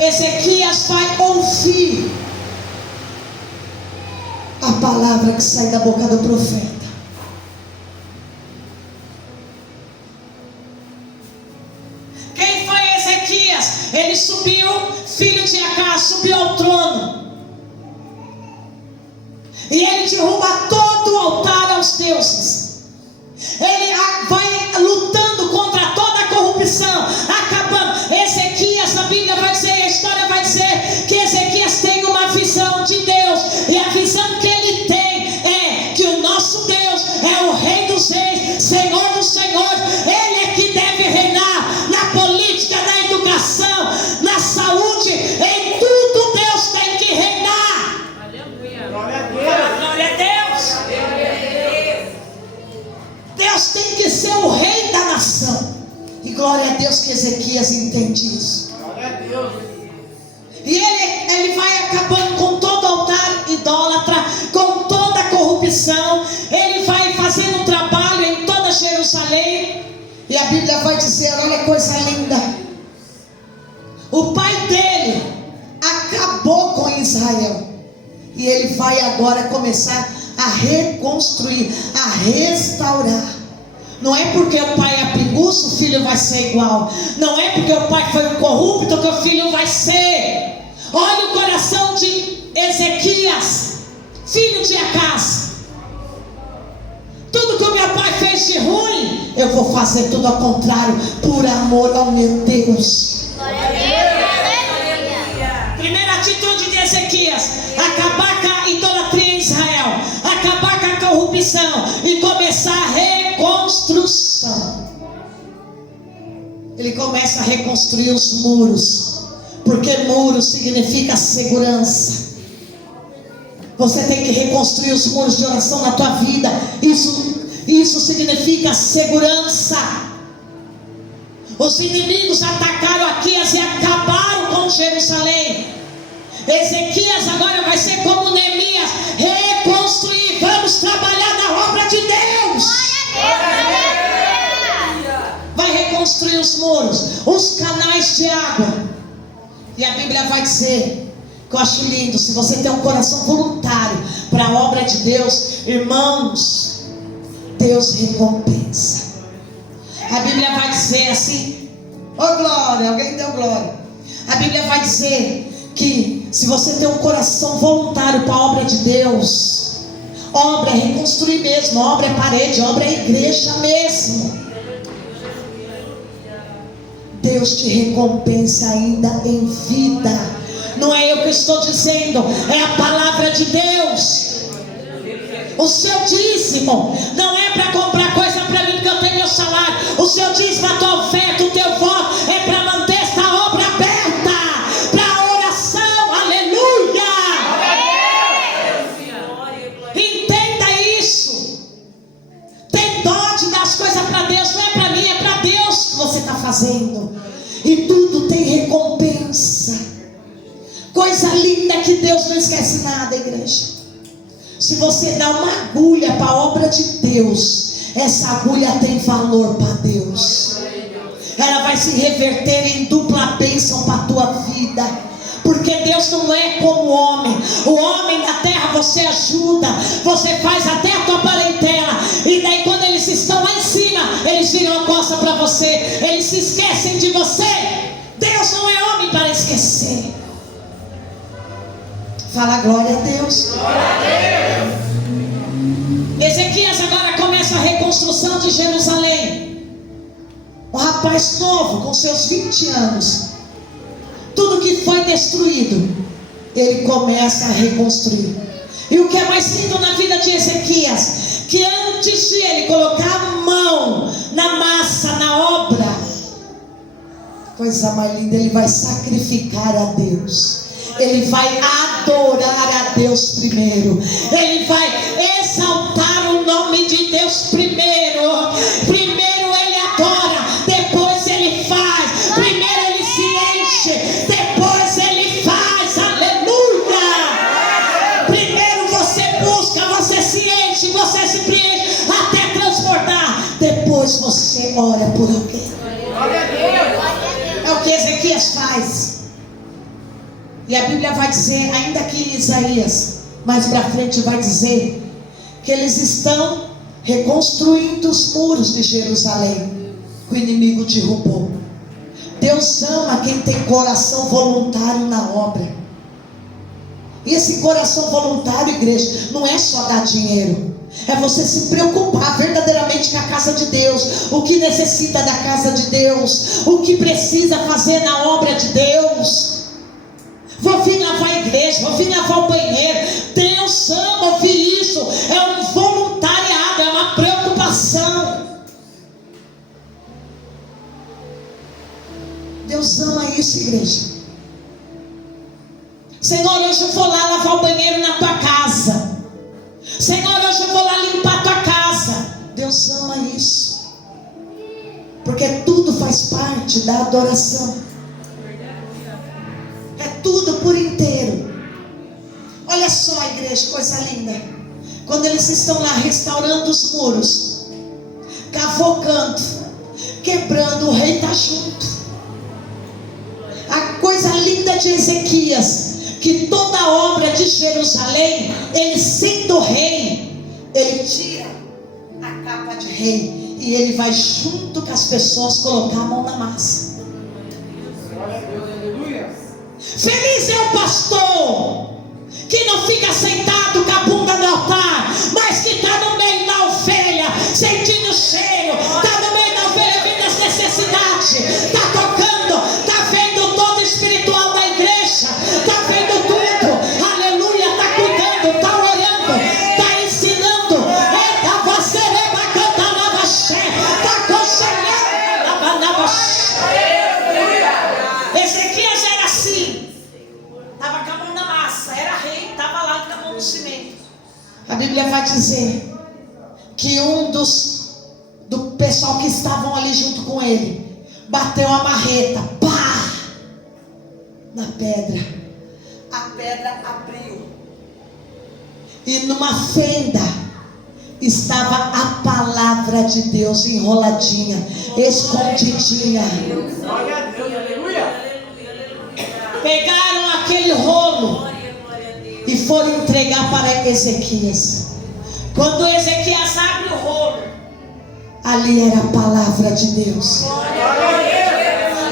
Ezequias vai ouvir a palavra que sai da boca do profeta. Quem foi Ezequias? Ele subiu, filho de Acaz, subiu ao trono. E ele derruba todo o altar aos deuses. Ele vai lutando contra toda a corrupção, acabando. Ezequias, a Bíblia vai dizer, a história vai dizer que Ezequias tem uma visão de Deus. E a visão que ele tem é que o nosso Deus é o Rei dos Reis, Senhor dos Senhores. Ele é que deve reinar na política, na educação, na saúde, em tudo Deus tem que reinar. Aleluia. Glória a Deus. Deus tem que ser o rei da nação. E glória a Deus que Ezequias entende isso. Glória a Deus. E ele vai acabando com todo altar idólatra, com toda a corrupção. Ele vai fazendo um trabalho em toda Jerusalém. E a Bíblia vai dizer, olha que coisa linda, o pai dele acabou com Israel, e ele vai agora começar a reconstruir, a restaurar. Não é porque o pai é preguiçoso, o filho vai ser igual. Não é porque o pai foi um corrupto que o filho vai ser. Olha o coração de Ezequias, filho de Acaz. Tudo que o meu pai fez de ruim, eu vou fazer tudo ao contrário, por amor ao meu Deus. Primeira atitude de Ezequias: acabar com a idolatria em Israel, acabar com a corrupção e começar a reconstrução. Ele começa a reconstruir os muros, porque muro significa segurança. Você tem que reconstruir os muros de oração na tua vida. Isso significa segurança. Os inimigos atacaram Aquias e acabaram com Jerusalém. Ezequias agora vai ser como Neemias, reconstruir. Vamos trabalhar na obra de Deus. Vai reconstruir os muros, os canais de água. E a Bíblia vai dizer, que eu acho lindo, se você tem um coração voluntário para a obra de Deus, irmãos, Deus recompensa. A Bíblia vai dizer assim, oh glória, alguém deu glória. A Bíblia vai dizer que se você tem um coração voluntário para a obra de Deus, obra é reconstruir mesmo, obra é parede, obra é igreja mesmo. Deus te recompensa ainda em vida. Não é eu que estou dizendo, é a palavra de Deus. O seu dízimo não é para comprar coisa para mim, porque eu tenho meu salário. O seu dízimo, a tua oferta, o teu voto é para manter esta obra aberta para a oração. Aleluia! fazendo. E tudo tem recompensa. Coisa linda que Deus não esquece nada, igreja. Se você dá uma agulha para a obra de Deus, essa agulha tem valor para Deus. Ela vai se reverter em dupla bênção para a tua vida. Porque Deus não é como o homem. O homem da terra você ajuda, você faz até a tua parentela. E daí quando eles estão lá em cima, eles viram a costa para você. Eles se esquecem de você. Deus não é homem para esquecer. Fala glória a Deus. Glória a Deus. Ezequias agora começa a reconstrução de Jerusalém. Um rapaz novo, com seus 20 anos. Tudo que foi destruído, ele começa a reconstruir. E o que é mais lindo na vida de Ezequias, que antes de ele colocar a mão na massa, na obra, coisa mais linda, ele vai sacrificar a Deus. Ele vai adorar a Deus primeiro. Ele vai exaltar o nome de Deus primeiro. Primeiro ele adora, depois ele faz. Primeiro ele se enche, depois ele faz. Aleluia! Primeiro você busca, você se enche, você se preenche até transbordar. Depois você ora por alguém. Glória a Deus. É o que Ezequias faz. E a Bíblia vai dizer, ainda aqui em Isaías, mais para frente vai dizer, que eles estão reconstruindo os muros de Jerusalém, que o inimigo derrubou. Deus ama quem tem coração voluntário na obra. E esse coração voluntário, igreja, não é só dar dinheiro. É você se preocupar verdadeiramente com a casa de Deus, o que necessita da casa de Deus, o que precisa fazer na obra de Deus. Vou vir lavar a igreja, vou vir lavar o banheiro. Deus ama ouvir isso. É um voluntariado, é uma preocupação. Deus ama isso, igreja. Senhor, hoje eu vou lá lavar o banheiro na tua casa. Senhor, hoje eu vou lá limpar a tua casa. Deus ama isso. Porque tudo faz parte da adoração. É tudo por inteiro. Olha só, igreja, coisa linda. Quando eles estão lá restaurando os muros, cavocando, quebrando, o rei está junto. A coisa linda de Ezequias, que toda a obra de Jerusalém, ele sendo rei, ele tira a capa de rei e ele vai junto com as pessoas colocar a mão na massa. Feliz é o pastor que não fica sentado com a bunda no altar, mas que está no meio da ovelha, sentindo o cheiro, está no meio da ovelha, vendo as necessidades, está tocando, está vendo todo o espiritual da igreja, está vendo tudo, aleluia, está cuidando, está orando, está ensinando, está aconselhando. Ezequias era assim. Estava com a mão na massa, era rei, estava lá com a mão no cimento. A Bíblia vai dizer que um do pessoal que estavam ali junto com ele bateu a marreta, pá, na pedra. A pedra abriu e numa fenda estava a palavra de Deus enroladinha, escondidinha. Glória a Deus, aleluia. Pegaram aquele rolo e foram entregar para Ezequias. Quando Ezequias abre o rolo, ali era a palavra de Deus.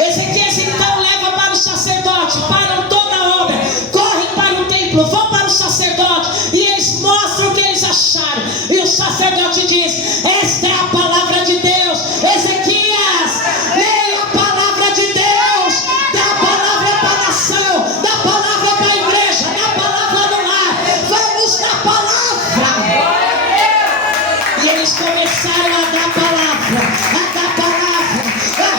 Ezequias então leva para o sacerdote, param toda a obra, correm para o templo, vão para o sacerdote e eles mostram o que eles acharam. E o sacerdote diz: esta é a palavra de Deus. Ezequias, leia a palavra de Deus, dá a palavra para a nação, dá a palavra para a igreja, dá a palavra no lar. Vamos na palavra. E eles começaram a dar a palavra, a dar a palavra, a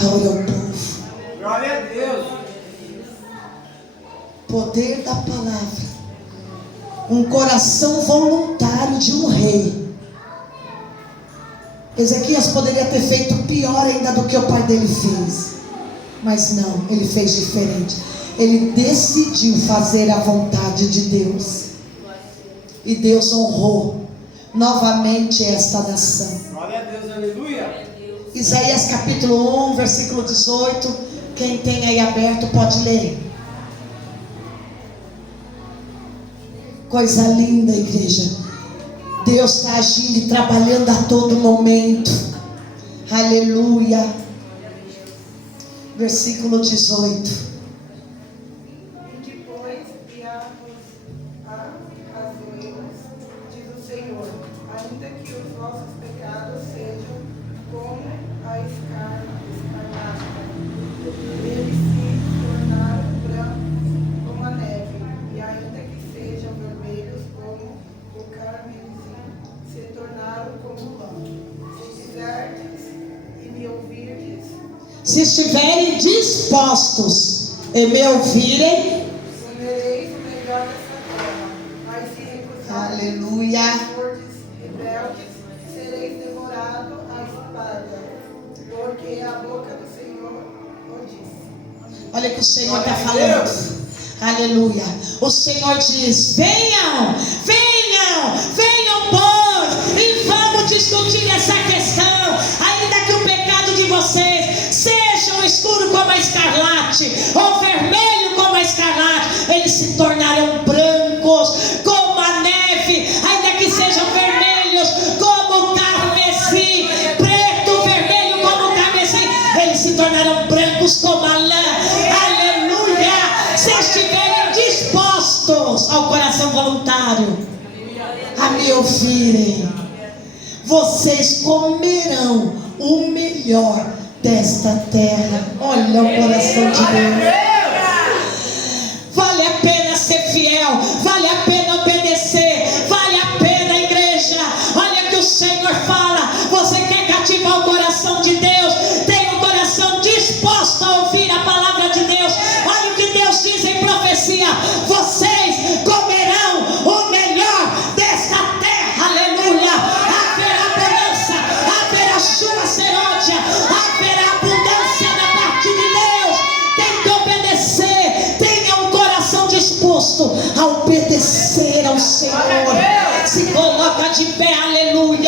restaure ao povo. Glória a Deus. Poder da palavra. Um coração voluntário de um rei. Ezequias poderia ter feito pior ainda do que o pai dele fez. Mas não, ele fez diferente. Ele decidiu fazer a vontade de Deus. E Deus honrou novamente esta nação. Glória a Deus, aleluia. Isaías capítulo 1, versículo 18. Quem tem aí aberto pode ler. Coisa linda, igreja. Deus está agindo e trabalhando a todo momento. Aleluia. Versículo 18. E depois as ruínas, diz o Senhor, ainda que os vossos pecados sejam como a escarlata, eles se tornaram brancos como a neve, e ainda que sejam vermelhos como o carmesim, se tornaram como lã. Se fizerdes e me ouvirdes, Se estiverem dispostos e me ouvirem, comereis o melhor dessa terra, mas se recusardes, aleluia. fordes rebeldes, sereis devorados à espada, porque a boca do Senhor o disse. Olha que o Senhor está falando. Aleluia. O Senhor diz: venham, venham, venham, pois, e vamos discutir essa questão. Ainda que o pecado de vocês seja escuro como a escarlate, ou vermelho como a escarlate, eles se tornarão brancos como a neve. Ainda que sejam vermelhos como o carmesim, preto, vermelho como o carmesim, eles se tornarão brancos como a lã. Aleluia. Se estiverem dispostos ao coração voluntário a me ouvirem, vocês comerão o melhor desta terra. Olha o coração de Deus. Vale a pena ser fiel, vale a pena obedecer, vale a pena, igreja. Olha que o Senhor fala: você quer cativar o coração de Deus? Tenha um coração disposto a ouvir a palavra de Deus. Olha o que Deus diz em profecia: vocês comerão o melhor desta terra. Aleluia. Haverá bonança, haverá chuva serôdia, haverá abundância da parte de Deus. Tem que obedecer. Tenha um coração disposto a obedecer ao Senhor. Se coloca de pé, aleluia.